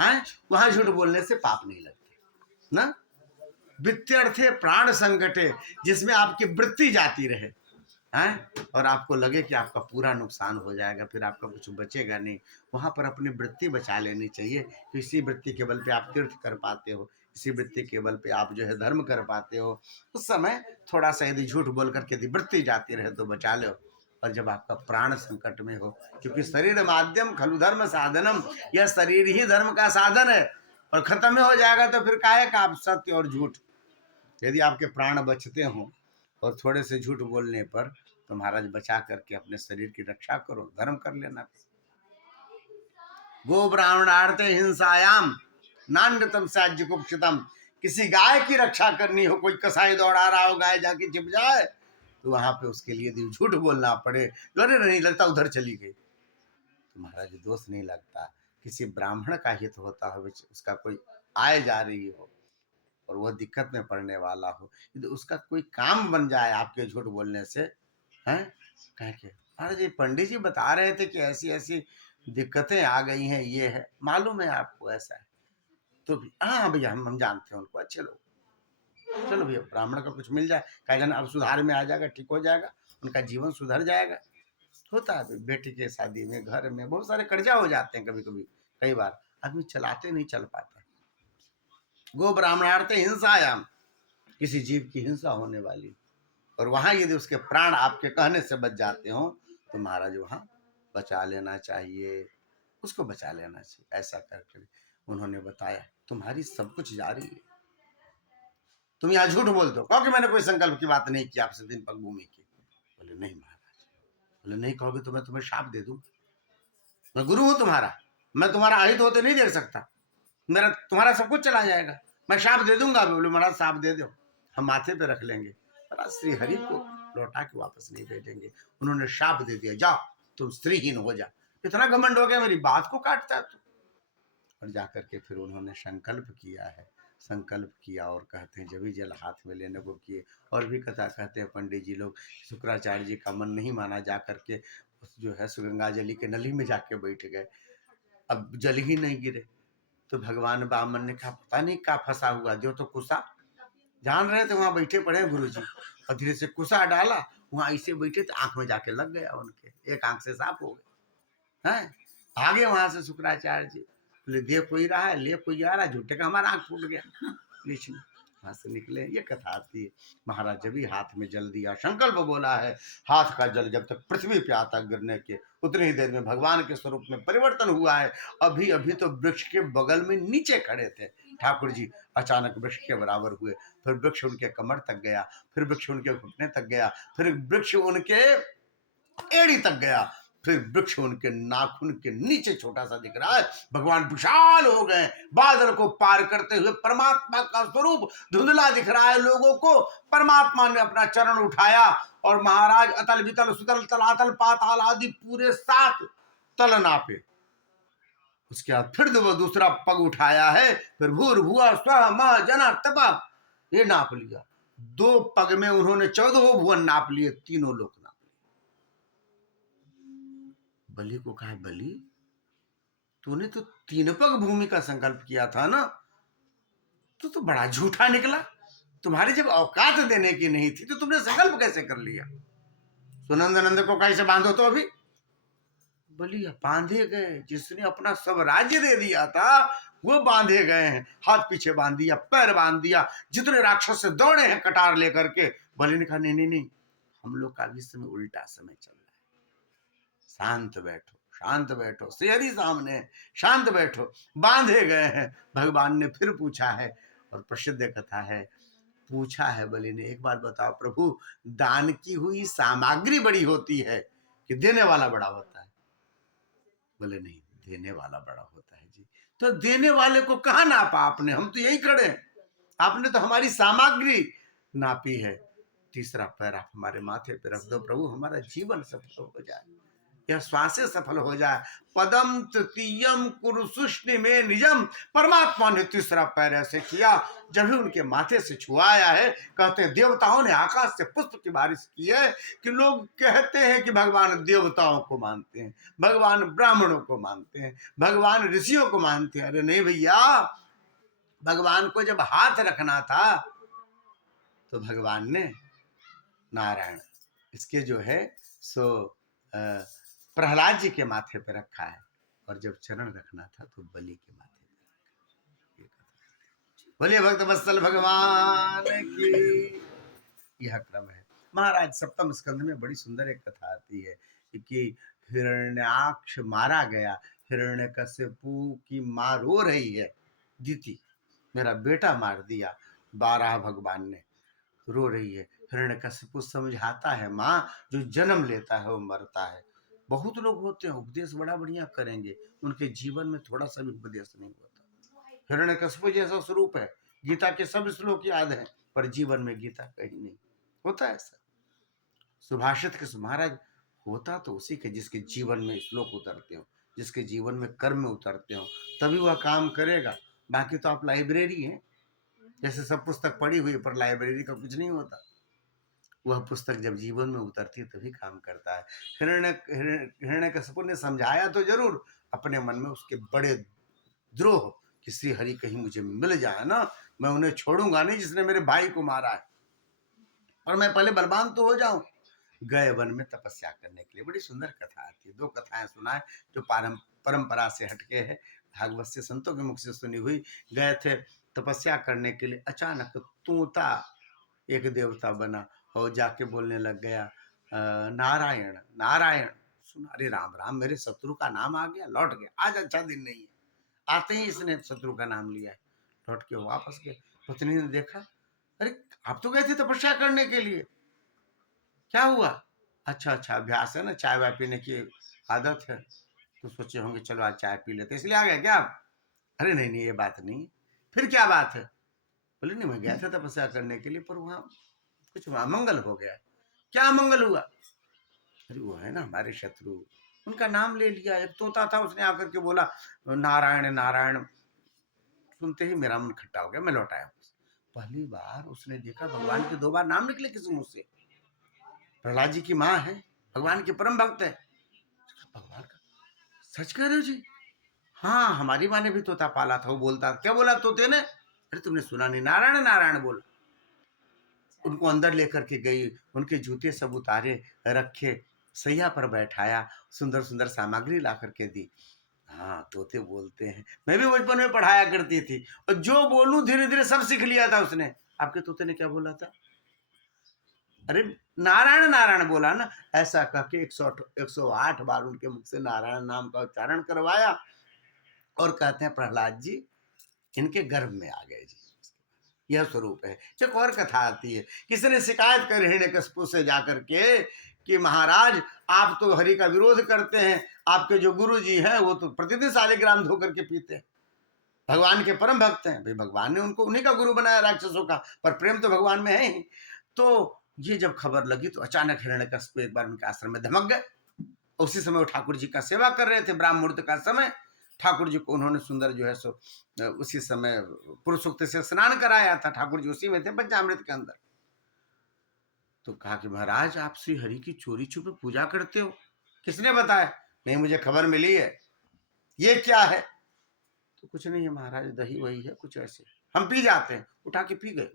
हैं? वहां झूठ बोलने से पाप नहीं लगता ना। वित्यर्थे प्राण संकटे, जिसमें आपकी वृत्ति जाती रहे, हैं, और आपको लगे कि आपका पूरा नुकसान हो जाएगा, फिर आपका कुछ बचेगा नहीं, वहाँ पर अपनी वृत्ति बचा लेनी चाहिए। तो इसी वृत्ति के बल पे आप तीर्थ कर पाते हो, इसी वृत्ति के बल पे आप जो है धर्म कर पाते हो। उस समय थोड़ा सा यदि झूठ बोल करके यदि वृत्ति जाती रहे तो बचा लो। और जब आपका प्राण संकट में हो, क्योंकि शरीर माध्यम खलु धर्म साधनम, यह शरीर ही धर्म का साधन है, और खत्म हो जाएगा तो फिर काहे का आप सत्य और झूठ। यदि आपके प्राण बचते हों और थोड़े से झूठ बोलने पर, तो महाराज बचा करके अपने शरीर की रक्षा करो, धर्म कर लेना। गो ब्राह्मणार्थे हिंसायाम नान्यतम साज्य कुक्षितम। किसी गाय की रक्षा करनी हो, कोई कसाई दौड़ा रहा हो, गाय जाके छिप जाए, तो वहां पे उसके लिए यदि झूठ बोलना पड़े, अरे नहीं लगता उधर चली गई, तो महाराज दोष नहीं लगता। किसी ब्राह्मण का हित होता हो, उसका कोई आय जा रही हो और वह दिक्कत में पड़ने वाला हो, यदि उसका कोई काम बन जाए आपके झूठ बोलने से, हैं, कह के महाराज जी पंडित जी बता रहे थे कि ऐसी ऐसी दिक्कतें आ गई हैं, ये है, मालूम है आपको ऐसा है, तो हाँ भैया हम जानते हैं उनको, अच्छे लोग, चलो भैया ब्राह्मण का कुछ मिल जाए, कहा जाना अब सुधार में आ जाएगा, ठीक हो जाएगा, उनका जीवन सुधर जाएगा। होता है बेटी के शादी में, घर में बहुत सारे कर्जा हो जाते हैं, कभी कभी कई बार आदमी चलाते नहीं चल पाते। गो ब्राह्मणार्थे हिंसायाम, किसी जीव की हिंसा होने वाली, और वहां यदि उसके प्राण आपके कहने से बच जाते हो, तो महाराज वहां बचा लेना चाहिए, उसको बचा लेना चाहिए। ऐसा करके उन्होंने बताया तुम्हारी सब कुछ जारी है, तुम यहाँ झूठ बोल दो, कहो कि मैंने कोई संकल्प की बात नहीं की आपसे 3 पग भूमि की। बोले नहीं महाराज, बोले नहीं कहोगे तो मैं तुम्हें शाप दे दूं, मैं गुरु हूं तुम्हारा, मैं तुम्हारा अहित होते नहीं देख सकता, मेरा तुम्हारा सब कुछ चला जाएगा, मैं शाप दे दूंगा। बोले महाराज शाप दे दो, हम माथे पे रख लेंगे, महाराज श्री हरि को लौटा के वापस नहीं भेजेंगे। उन्होंने शाप दे दिया, जाओ तुम स्त्रीहीन हो जा। इतना घमंड हो गया, मेरी बात को काटता तू। और जाकर के फिर उन्होंने संकल्प किया है, संकल्प किया, और कहते हैं जब भी जल हाथ में लेने को किए। और भी कथा कहते हैं पंडित जी लोग, शुक्राचार्य जी का मन नहीं माना, जा करके उस जो है सुगंगा जली के नली में जाके बैठ गए, अब जल ही नहीं गिरे, तो भगवान बामन ने कहा पता नहीं क्या फंसा हुआ, जो तो कुसा जान रहे थे, वहां बैठे पड़े गुरु जी, और धीरे से कुसा डाला, वहां ऐसे बैठे तो आंख में जाके लग गया उनके, एक आंख से साफ हो गए हैं। आगे वहां से शुक्राचार्य जी बोले दे कोई रहा है, ले कोई आ रहा है, झूठे का हमारा आंख फूट गया, बीच में वहां से निकले। ये कथा आती है। महाराज जब ही हाथ में जल दिया, संकल्प बोला है, हाथ का जल जब तक पृथ्वी पे आता गिरने के उतनी ही देर में भगवान के स्वरूप में परिवर्तन हुआ है। अभी अभी तो वृक्ष के बगल में नीचे खड़े थे ठाकुर जी, अचानक वृक्ष के बराबर हुए, फिर वृक्ष उनके कमर तक गया, फिर वृक्ष उनके घुटने तक गया, फिर वृक्ष उनके एड़ी तक गया, फिर वृक्ष उनके नाखून के नीचे छोटा सा दिख रहा है। भगवान विशाल हो गए, बादल को पार करते हुए परमात्मा का स्वरूप धुंधला दिख रहा है लोगों को। परमात्मा ने अपना चरण उठाया और महाराज अतल वितल सुतल तलातल पाताल आदि पूरे 7 तल नापे। उसके बाद फिर दूसरा पग उठाया है, फिर भूर भुआ स्व मह जना तपा, ये नाप लिया। 2 पग में उन्होंने 14 भुवन नाप लिए, तीनों लोग। बलि को कहा बलि तूने तो 3 पग भूमि का संकल्प किया था ना, तो बड़ा झूठा निकला, तुम्हारी जब औकात देने की नहीं थी तो तुमने संकल्प कैसे कर लिया। सुनंद नंद को कैसे बांधो, तो अभी बलि बांधे गए, जिसने अपना सब राज्य दे दिया था वो बांधे गए हैं, हाथ पीछे बांध दिया, पैर बांध दिया, जितने राक्षस से दौड़े हैं कटार लेकर के। बलि ने कहा नहीं नहीं नहीं, हम लोग का भी समय उल्टा समय चल रहा है, शांत बैठो, शांत बैठो, शेरी सामने, शांत बैठो। बांधे गए हैं। भगवान ने फिर पूछा है, और प्रसिद्ध कथा है, पूछा है बलि ने, एक बात बताओ प्रभु, दान की हुई सामग्री बड़ी होती है कि देने वाला बड़ा होता है। बोले नहीं, देने वाला बड़ा होता है जी। तो देने वाले को कहाँ नापा आपने, हम तो यही खड़े, आपने तो हमारी सामग्री नापी है। तीसरा पैर आप हमारे माथे पे रख दो प्रभु, हमारा जीवन सफल हो जाए, यह श्वास सफल हो जाए। पदम तृतीयम कुरुसुष्णि में निजम, परमात्मा ने तीसरा पैर ऐसे किया, जब ही उनके माथे से छुआया है, कहते हैं देवताओं ने आकाश से पुष्प की बारिश की है। कि लोग कहते हैं कि भगवान देवताओं को मानते हैं, भगवान ब्राह्मणों को मानते हैं, भगवान ऋषियों को मानते हैं। अरे नहीं भैया, भगवान को जब हाथ रखना था तो भगवान ने नारायण इसके जो है सो प्रहलाद जी के माथे पे रखा है, और जब चरण रखना था तो बलि के माथे पे। ये कथा। बोलिए भक्त वत्सल भगवान की। यह क्रम है महाराज। सप्तम स्कंध में बड़ी सुंदर एक कथा आती है कि हिरण्याक्ष मारा गया, हिरण्यकशिपु की मां रो रही है, दीति मेरा बेटा मार दिया, 12 भगवान ने, रो रही है। हिरण्यकशिपु समझाता है माँ जो जन्म लेता है वो मरता है। बहुत लोग होते हैं उपदेश बड़ा बढ़िया करेंगे, उनके जीवन में थोड़ा सा भी उपदेश नहीं होता। हिरण्यकशिपु जैसा स्वरूप है, गीता के सब श्लोक याद हैं पर जीवन में गीता कहीं नहीं होता ऐसा। सुभाषित के महाराज होता तो उसी के जिसके जीवन में श्लोक उतरते हो, जिसके जीवन में कर्म उतरते हो, तभी वह काम करेगा। बाकी तो आप लाइब्रेरी हैं, जैसे सब पुस्तक पढ़ी हुई पर लाइब्रेरी का कुछ नहीं होता। वह पुस्तक जब जीवन में उतरती है तभी काम करता है। हिरण्यकशिपु ने समझाया तो जरूर, अपने मन में उसके बड़े द्रोह कि श्री हरि कहीं मुझे मिल जाए ना, मैं उन्हें छोड़ूंगा नहीं जिसने मेरे भाई को मारा है, और मैं पहले बलवान तो हो जाऊं। गए वन में तपस्या करने के लिए। बड़ी सुंदर कथा आती है, 2 कथाएं सुनाए जो परंपरा से हटके है, भागवत से संतों के मुख से सुनी हुई। गए थे तपस्या करने के लिए, अचानक तूता एक देवता बना और जाके बोलने लग गया नारायण नारायण। सुना, अरे राम राम, मेरे शत्रु का नाम आ गया, लौट गया, आज अच्छा दिन नहीं है। आते ही इसने शत्रु का नाम लिया, लौट के वापस गए। पत्नी ने देखा, अरे आप तो गए थे तपस्या करने के लिए, क्या हुआ? अच्छा अच्छा, अभ्यास है ना, चाय वाय पीने की आदत है, तो सोचे होंगे चलो आज चाय पी लेते, इसलिए आ गए क्या आप? अरे नहीं नहीं, ये बात नहीं। फिर क्या बात है? बोले नहीं, मैं गया था तपस्या करने के लिए पर वहां कुछ अमंगल हो गया। क्या अमंगल हुआ? अरे वो है ना हमारे शत्रु, उनका नाम ले लिया, एक तोता था उसने आकर के बोला नारायण नारायण, सुनते ही मेरा मन खट्टा हो गया, मैं लौट आया। पहली बार उसने देखा भगवान के 2 बार नाम निकले किसी मुंह से। प्रहलाद जी की माँ है, भगवान के परम भक्त है। भगवान का सच कह रहे हो जी? हाँ, हमारी माँ ने भी तोता पाला था, वो बोलता, क्या बोला तोते ने? अरे तुमने सुना नहीं, नारायण नारायण बोला। उनको अंदर लेकर के गई, उनके जूते सब उतारे रखे, सैया पर बैठाया, सुंदर सुंदर सामग्री ला करके दी। हाँ, तोते बोलते हैं, मैं भी बचपन में पढ़ाया करती थी, और जो बोलूं धीरे धीरे सब सीख लिया था उसने। आपके तोते ने क्या बोला था? अरे नारायण नारायण बोला ना। ऐसा कह के 108 बार उनके मुख से नारायण नाम का उच्चारण करवाया, और कहते हैं प्रहलाद जी इनके गर्भ में आ गए जी। यह स्वरूप है। एक और कथा आती है, किसी ने शिकायत कर हिरण्यकशिपु से जाकर के कि महाराज आप तो हरि का विरोध करते हैं, आपके जो गुरु जी हैं वो तो प्रतिदिन शालिग्राम धो करके पीते हैं, भगवान के परम भक्त हैं। भाई भगवान ने उनको उन्हीं का गुरु बनाया राक्षसों का, पर प्रेम तो भगवान में है ही। तो ये जब खबर लगी तो अचानक हिरण्यकशिपु एक बार उनके आश्रम में धमक गए। उसी समय वो ठाकुर जी का सेवा कर रहे थे, ब्राह्म मुहूर्त का समय। ठाकुर जी को उन्होंने सुंदर जो है सो उसी समय पुरुषोक्त से स्नान कराया था, ठाकुर जी उसी में थे पंचामृत के अंदर। तो कहा कि महाराज आप श्री हरि की चोरी छुपे पूजा करते हो, किसने बताया? नहीं, मुझे खबर मिली है। ये क्या है? तो कुछ नहीं है महाराज, दही वही है, कुछ ऐसे हम पी जाते हैं। उठा के पी गए।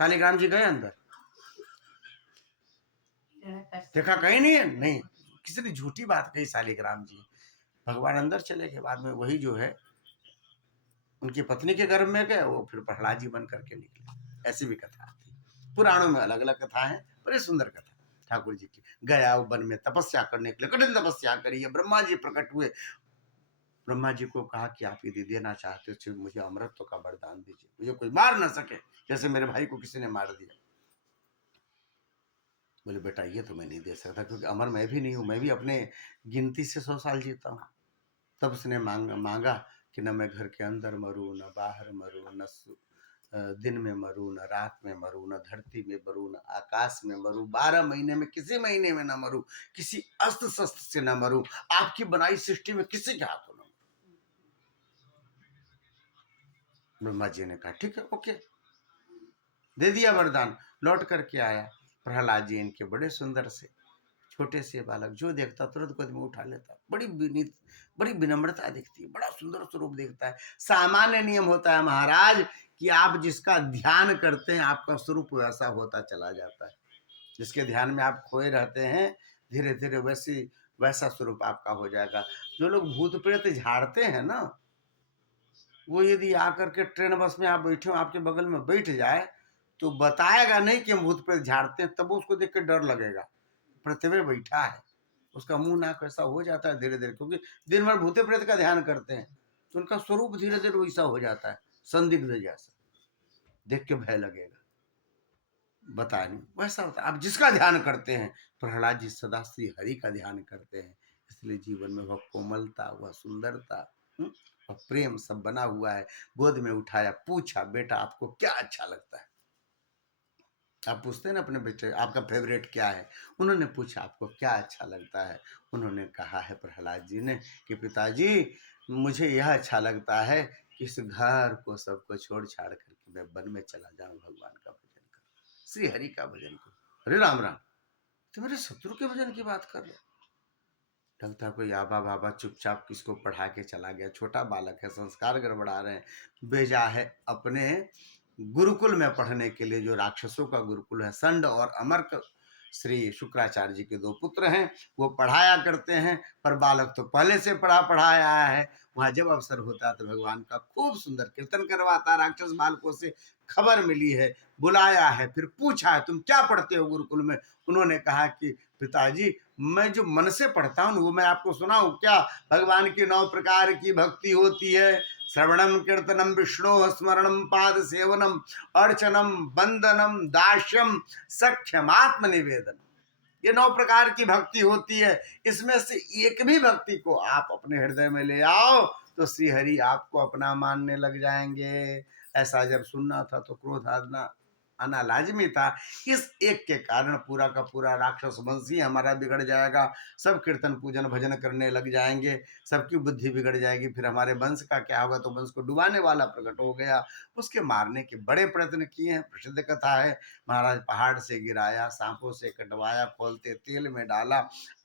शालिग्राम जी गए अंदर, देखा कहीं नहीं है, नहीं, किसी ने झूठी बात कही शालिग्राम जी। भगवान अंदर चले गए, बाद में वही जो है उनकी पत्नी के गर्भ में गए, वो फिर प्रहलाद जी बन करके निकले। ऐसी भी कथा आती है, पुराणों में अलग अलग कथा है, बड़ी सुंदर कथा ठाकुर जी की। गया वन में तपस्या करने के लिए, कठिन तपस्या करी है। ब्रह्मा जी प्रकट हुए, ब्रह्मा जी को कहा कि आप यदि देना चाहते हो तो मुझे अमरत्व का वरदान दीजिए, मुझे कोई मार ना सके जैसे मेरे भाई को किसी ने मार दिया। बोले बेटा ये तो मैं नहीं दे सकता, क्योंकि अमर मैं भी नहीं हूँ, मैं भी अपने गिनती से 100 साल जीता हूँ। तब उसने मांगा कि न मैं घर के अंदर मरूं, न बाहर मरूं, न दिन में मरूं, न रात में मरूं, न धरती में मरूं, न आकाश में मरूं, 12 महीने में किसी महीने में न मरूं, किसी अस्त्र शस्त्र से न मरूं, आपकी बनाई सृष्टि में किसी के हाथों न। ब्रह्मा जी ने कहा ठीक है, ओके, दे दिया वरदान। लौट करके आया प्रहलाद जी, इनके बड़े सुंदर से छोटे से बालक, जो देखता तुरंत गोद में उठा लेता, बड़ी विनम्रता दिखती है, बड़ा सुंदर स्वरूप दिखता है। सामान्य नियम होता है महाराज कि आप जिसका ध्यान करते हैं आपका स्वरूप वैसा होता चला जाता है। जिसके ध्यान में आप खोए रहते हैं, धीरे धीरे वैसा स्वरूप आपका हो जाएगा। जो लोग भूत प्रेत झाड़ते हैं ना, वो यदि आकर के ट्रेन बस में आप बैठे हो, आपके बगल में बैठ जाए, तो बताएगा नहीं कि हम भूत प्रेत झाड़ते हैं, तब उसको देख के डर लगेगा। प्रतिभे बैठा है, उसका मुंह नाक ऐसा हो जाता है धीरे धीरे, क्योंकि दिन भर भूते प्रेत का ध्यान करते हैं, तो उनका स्वरूप धीरे धीरे वैसा हो जाता है, संदिग्ध जैसा, देख के भय लगेगा। बता नहीं वैसा होता है। आप जिसका ध्यान करते हैं, प्रहलाद जी सदा श्री हरि का ध्यान करते हैं, इसलिए जीवन में वह कोमलता, वह सुंदरता, और प्रेम सब बना हुआ है। गोद में उठाया, पूछा, बेटा आपको क्या अच्छा लगता है? आप पूछते हैं ना अपने बेटे, आपका फेवरेट क्या है? उन्होंने पूछा आपको क्या अच्छा लगता है? उन्होंने कहा है प्रहलाद जी ने कि पिताजी, मुझे यह अच्छा लगता है कि इस घर को सबको छोड़ छाड़ करके मैं वन में चला जाऊं, भगवान का भजन करूं, श्री हरि का भजन करूं। अरे राम राम, तो मेरे शत्रु के भजन की बात कर रहे? लगता कोई आबा बाबा चुपचाप किसको पढ़ा के चला गया, छोटा बालक है, संस्कार गड़बड़ा रहे हैं, भेजा है अपने गुरुकुल में पढ़ने के लिए, जो राक्षसों का गुरुकुल है। संड और अमर्क श्री शुक्राचार्य जी के दो पुत्र हैं, वो पढ़ाया करते हैं, पर बालक तो पहले से पढ़ाया आया है। वहां जब अवसर होता है तो भगवान का खूब सुंदर कीर्तन करवाता। राक्षस बालकों से खबर मिली है, बुलाया है, फिर पूछा है तुम क्या पढ़ते हो गुरुकुल में? उन्होंने कहा कि पिताजी, मैं जो मन से पढ़ता हूँ वो मैं आपको सुनाऊं क्या? भगवान की 9 प्रकार की भक्ति होती है। श्रवणम कीर्तनम विष्णु स्मरणम पाद सेवनम अर्चनम बंदनम दास्यम सख्यम आत्म निवेदन। ये 9 प्रकार की भक्ति होती है। इसमें से एक भी भक्ति को आप अपने हृदय में ले आओ तो श्री हरि आपको अपना मानने लग जाएंगे। ऐसा जब सुनना था तो क्रोध आना लाजमी था। इस एक के कारण पूरा का पूरा राक्षस वंश ही हमारा बिगड़ जाएगा। सब कीर्तन पूजन भजन करने लग जाएंगे, सबकी बुद्धि बिगड़ जाएगी, फिर हमारे वंश का क्या होगा? तो वंश को डुबाने वाला प्रकट हो गया। उसके मारने के बड़े प्रयत्न किए हैं, प्रसिद्ध कथा है। महाराज पहाड़ से गिराया, सांपों से कटवाया, खोलते तेल में डाला,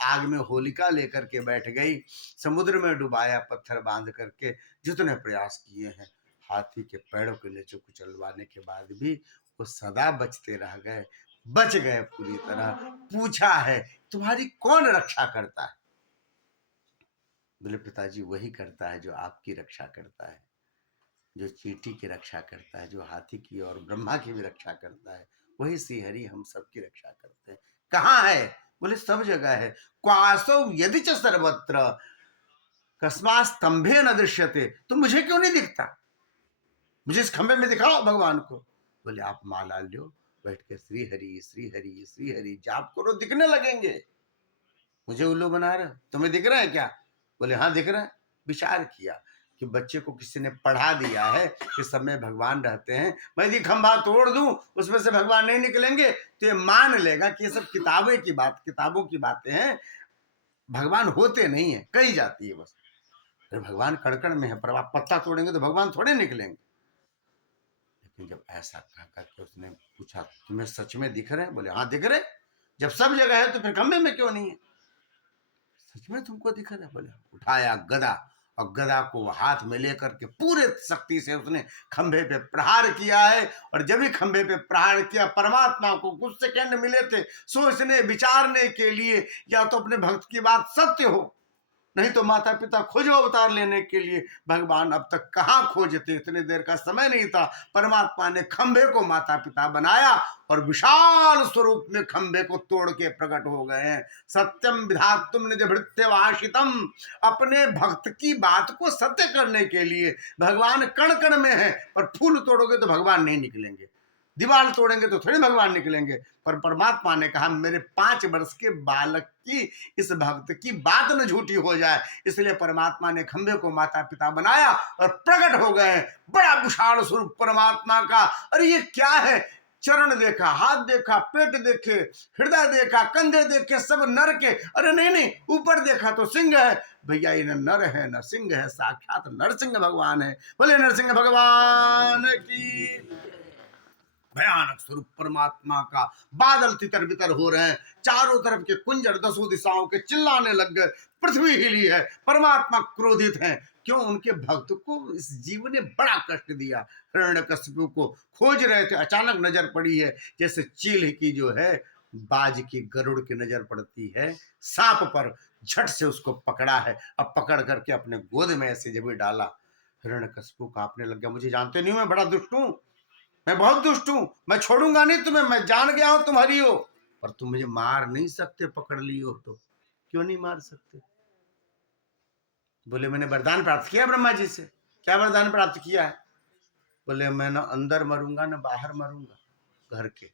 आग में होलिका लेकर के बैठ गई, समुद्र में डुबाया पत्थर बांध करके, जितने प्रयास किए हैं। हाथी के पैरों के नीचे कुचलवाने के बाद भी वो सदा बचते रह गए, बच गए पूरी तरह। पूछा है तुम्हारी कौन रक्षा करता है? बोले पिताजी वही करता है जो आपकी रक्षा करता है, जो चींटी की रक्षा करता है, जो हाथी की और ब्रह्मा की भी रक्षा करता है, वही श्री हरि हम सबकी रक्षा करते हैं। कहाँ है? बोले सब जगह है। क्वासौ यदि च सर्वत्र कस्मात् स्तंभे न दृश्यते। तो मुझे क्यों नहीं दिखता? मुझे इस खंबे में दिखाओ भगवान को। बोले आप माला लो, बैठ के श्री हरि श्री हरि श्री हरि जाप करो, दिखने लगेंगे। मुझे उल्लू बना रहे, तुम्हें दिख रहा है क्या? बोले हाँ दिख रहा है। विचार किया कि बच्चे को किसी ने पढ़ा दिया है कि सब में भगवान रहते हैं, मैं यदि खंभा तोड़ दूं उसमें से भगवान नहीं निकलेंगे तो ये मान लेगा कि ये सब किताबों की बातें हैं, भगवान होते नहीं है, कही जाती है बस। अरे भगवान कड़कड़ में है, पर आप पत्ता तोड़ेंगे तो भगवान थोड़े निकलेंगे। लेकिन जब ऐसा कह करके उसने पूछा तुम्हें सच में दिख रहे हैं? बोले हाँ दिख रहे। जब सब जगह है तो फिर खंबे में क्यों नहीं है? सच में तुमको दिख रहा है? बोले उठाया गदा, और गदा को हाथ में लेकर के पूरे शक्ति से उसने खंभे पे प्रहार किया है। और जब भी खंभे पे प्रहार किया, परमात्मा को कुछ सेकंड मिले थे सोचने विचारने के लिए, या तो अपने भक्त की बात सत्य हो, नहीं तो माता पिता खोजो अवतार लेने के लिए। भगवान अब तक कहाँ खोजते, इतने देर का समय नहीं था। परमात्मा ने खंभे को माता पिता बनाया और विशाल स्वरूप में खंभे को तोड़ के प्रकट हो गए हैं। सत्यम विधातुम निज भृत्यवासितम। अपने भक्त की बात को सत्य करने के लिए भगवान कण कण में है, पर फूल तोड़ोगे तो भगवान नहीं निकलेंगे, दीवार तोड़ेंगे तो थोड़ी भगवान निकलेंगे। पर परमात्मा ने कहा मेरे 5 वर्ष के बालक की, इस भक्त की बात न झूठी हो जाए, इसलिए परमात्मा ने खंभे को माता पिता बनाया और प्रकट हो गए। बड़ा विशाल स्वरूप परमात्मा का। अरे ये क्या है? चरण देखा, हाथ देखा, पेट देखे, हृदय देखा, कंधे देखे, सब नर के। अरे नहीं नहीं, ऊपर देखा तो सिंह है। भैया ये न नर है न सिंह है, साक्षात नरसिंह भगवान है। बोले नरसिंह भगवान की। भयानक स्वरूप परमात्मा का। बादल तितर बितर हो रहे हैं, चारों तरफ के कुंजर दसों दिशाओं के चिल्लाने लग गए, पृथ्वी हिली है। परमात्मा क्रोधित हैं। क्यों? उनके भक्त को इस जीव ने बड़ा कष्ट दिया। हिरण्यकशिपु को खोज रहे थे, अचानक नजर पड़ी है जैसे चील की जो है बाज की गरुड़ की नजर पड़ती है, सांप पर झट से उसको पकड़ा है। अब पकड़ करके अपने गोद में ऐसे जब भी डाला, हिरण्यकशिपु कांपने लग गया। मुझे जानते नहीं हो, मैं बड़ा दुष्ट हूं, मैं बहुत दुष्ट हूं, मैं छोड़ूंगा नहीं तुम्हें, मैं जान गया हूं तुम्हारी हो, पर तुम मुझे मार नहीं सकते, पकड़ ली हो तो। क्यों नहीं मार सकते? बोले मैंने वरदान प्राप्त किया ब्रह्मा जी से। क्या वरदान प्राप्त किया है? बोले मैं ना अंदर मरूंगा ना बाहर मरूंगा घर के।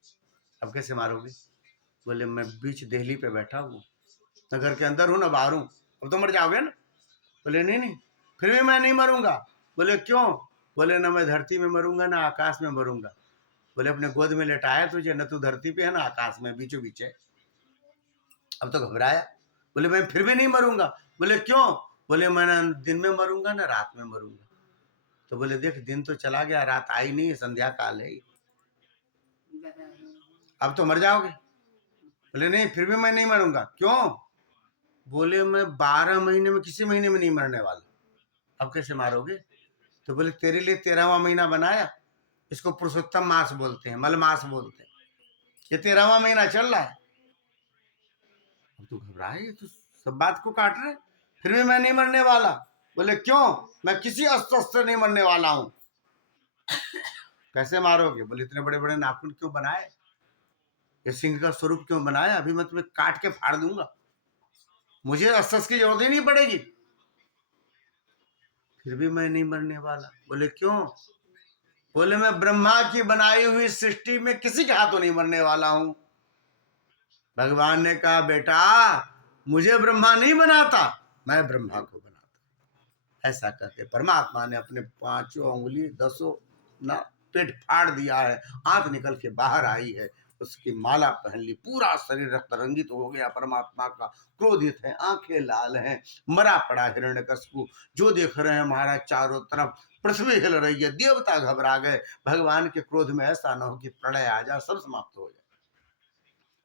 अब कैसे मारोगे? बोले मैं बीच देहली पे बैठा हूँ, ना घर के अंदर हूँ ना बाहर हूँ, अब तो मर जाओगे ना। बोले नहीं नहीं, फिर भी मैं नहीं मरूंगा। बोले क्यों? बोले ना मैं धरती में मरूंगा ना आकाश में मरूंगा। बोले अपने गोद में लेटाया तुझे, न तू धरती पे है ना आकाश में, बीचों बीच है। अब तो घबराया। बोले मैं फिर भी नहीं मरूंगा। बोले क्यों? बोले मैं ना दिन में मरूंगा ना रात में मरूंगा। तो बोले देख दिन तो चला गया, रात आई नहीं है, संध्या काल है, अब तो मर जाओगे। बोले नहीं फिर भी मैं नहीं मरूंगा। क्यों? बोले मैं 12 महीने में किसी महीने में नहीं मरने वाला। अब कैसे मारोगे? तो बोले तेरे लिए 13वां महीना बनाया, इसको पुरुषोत्तम मास बोलते हैं, मल मास बोलते हैं, ये 13वां महीना चल रहा है। अब तो घबराए, तो सब बात को काट रहे, फिर भी मैं नहीं मरने वाला। बोले क्यों? मैं किसी अस्त्र से नहीं मरने वाला हूं। कैसे मारोगे? बोले इतने बड़े बड़े नाखून क्यों बनाए, ये सिंह का स्वरूप क्यों बनाया, अभी मैं तुम्हें काट के फाड़ दूंगा, मुझे अस्त्र की जरूरत ही नहीं पड़ेगी, फिर भी मैं नहीं मरने वाला। बोले क्यों? बोले मैं ब्रह्मा की बनाई हुई सृष्टि में किसी के हाथों नहीं मरने वाला हूं। भगवान ने कहा बेटा मुझे ब्रह्मा नहीं बनाता, मैं ब्रह्मा को बनाता। ऐसा कहते परमात्मा ने अपने 5 उंगली 10 ना पेट फाड़ दिया है, आंख निकल के बाहर आई है, उसकी माला पहन ली, पूरा शरीर रक्त रंजित हो गया परमात्मा का, क्रोधित है, आंखें लाल हैं, मरा पड़ा हिरण्यकशिपु। जो देख रहे हैं महाराज चारों तरफ पृथ्वी हिल रही है, देवता घबरा गए। भगवान के क्रोध में ऐसा न हो कि प्रलय आ जाए, सब समाप्त हो जाए।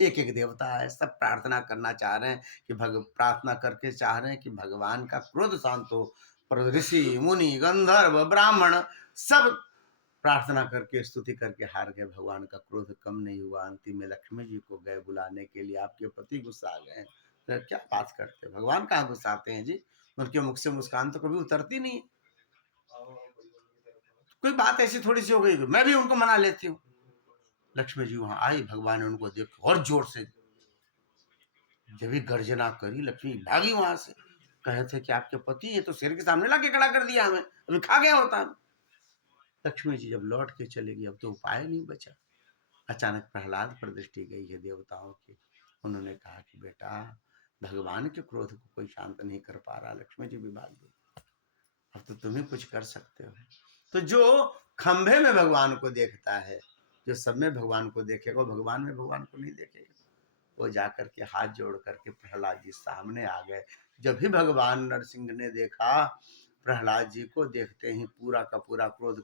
एक एक देवता है, सब प्रार्थना करना चाह रहे हैं कि प्रार्थना करके चाह रहे हैं कि भगवान का क्रोध शांत हो। पर ऋषि मुनि गंधर्व ब्राह्मण सब प्रार्थना करके स्तुति करके हार गए, भगवान का क्रोध कम नहीं हुआ। अंतिम में लक्ष्मी जी को गए बुलाने के लिए, आपके पति गुस्सा आ गए हैं। तो क्या बात करते हैं, भगवान कहाँ गुस्साते हैं जी, उनके मुख से मुस्कान तो कभी उतरती नहीं है। कोई बात ऐसी थोड़ी सी हो गई, मैं भी उनको मना लेती हूँ। लक्ष्मी जी वहां आई, भगवान ने उनको देखा और जोर से जब भी गर्जना करी, लक्ष्मी भागी वहां से। कहे थे कि आपके पति ये तो शेर के सामने लाके खड़ा कर दिया हमें, अभी खा गया होता हमें। लक्ष्मी जी जब लौट के चली गई, अब तो उपाय नहीं बचा। अचानक प्रहलाद पर दृष्टि गई है देवताओं की, उन्होंने कहा कि बेटा भगवान के क्रोध को कोई शांत नहीं कर पा रहा। लक्ष्मी जी भी भाग गई, अब तो तुम ही कुछ कर सकते हो। तो जो खंभे में भगवान को देखता है, जो सब में भगवान को देखेगा, भगवान में भगवान को नहीं देखेगा। वो जाकर के हाथ जोड़ करके प्रहलाद जी सामने आ गए। जब भी भगवान नरसिंह ने देखा, प्रहलाद जी को देखते ही पूरा का पूरा क्रोध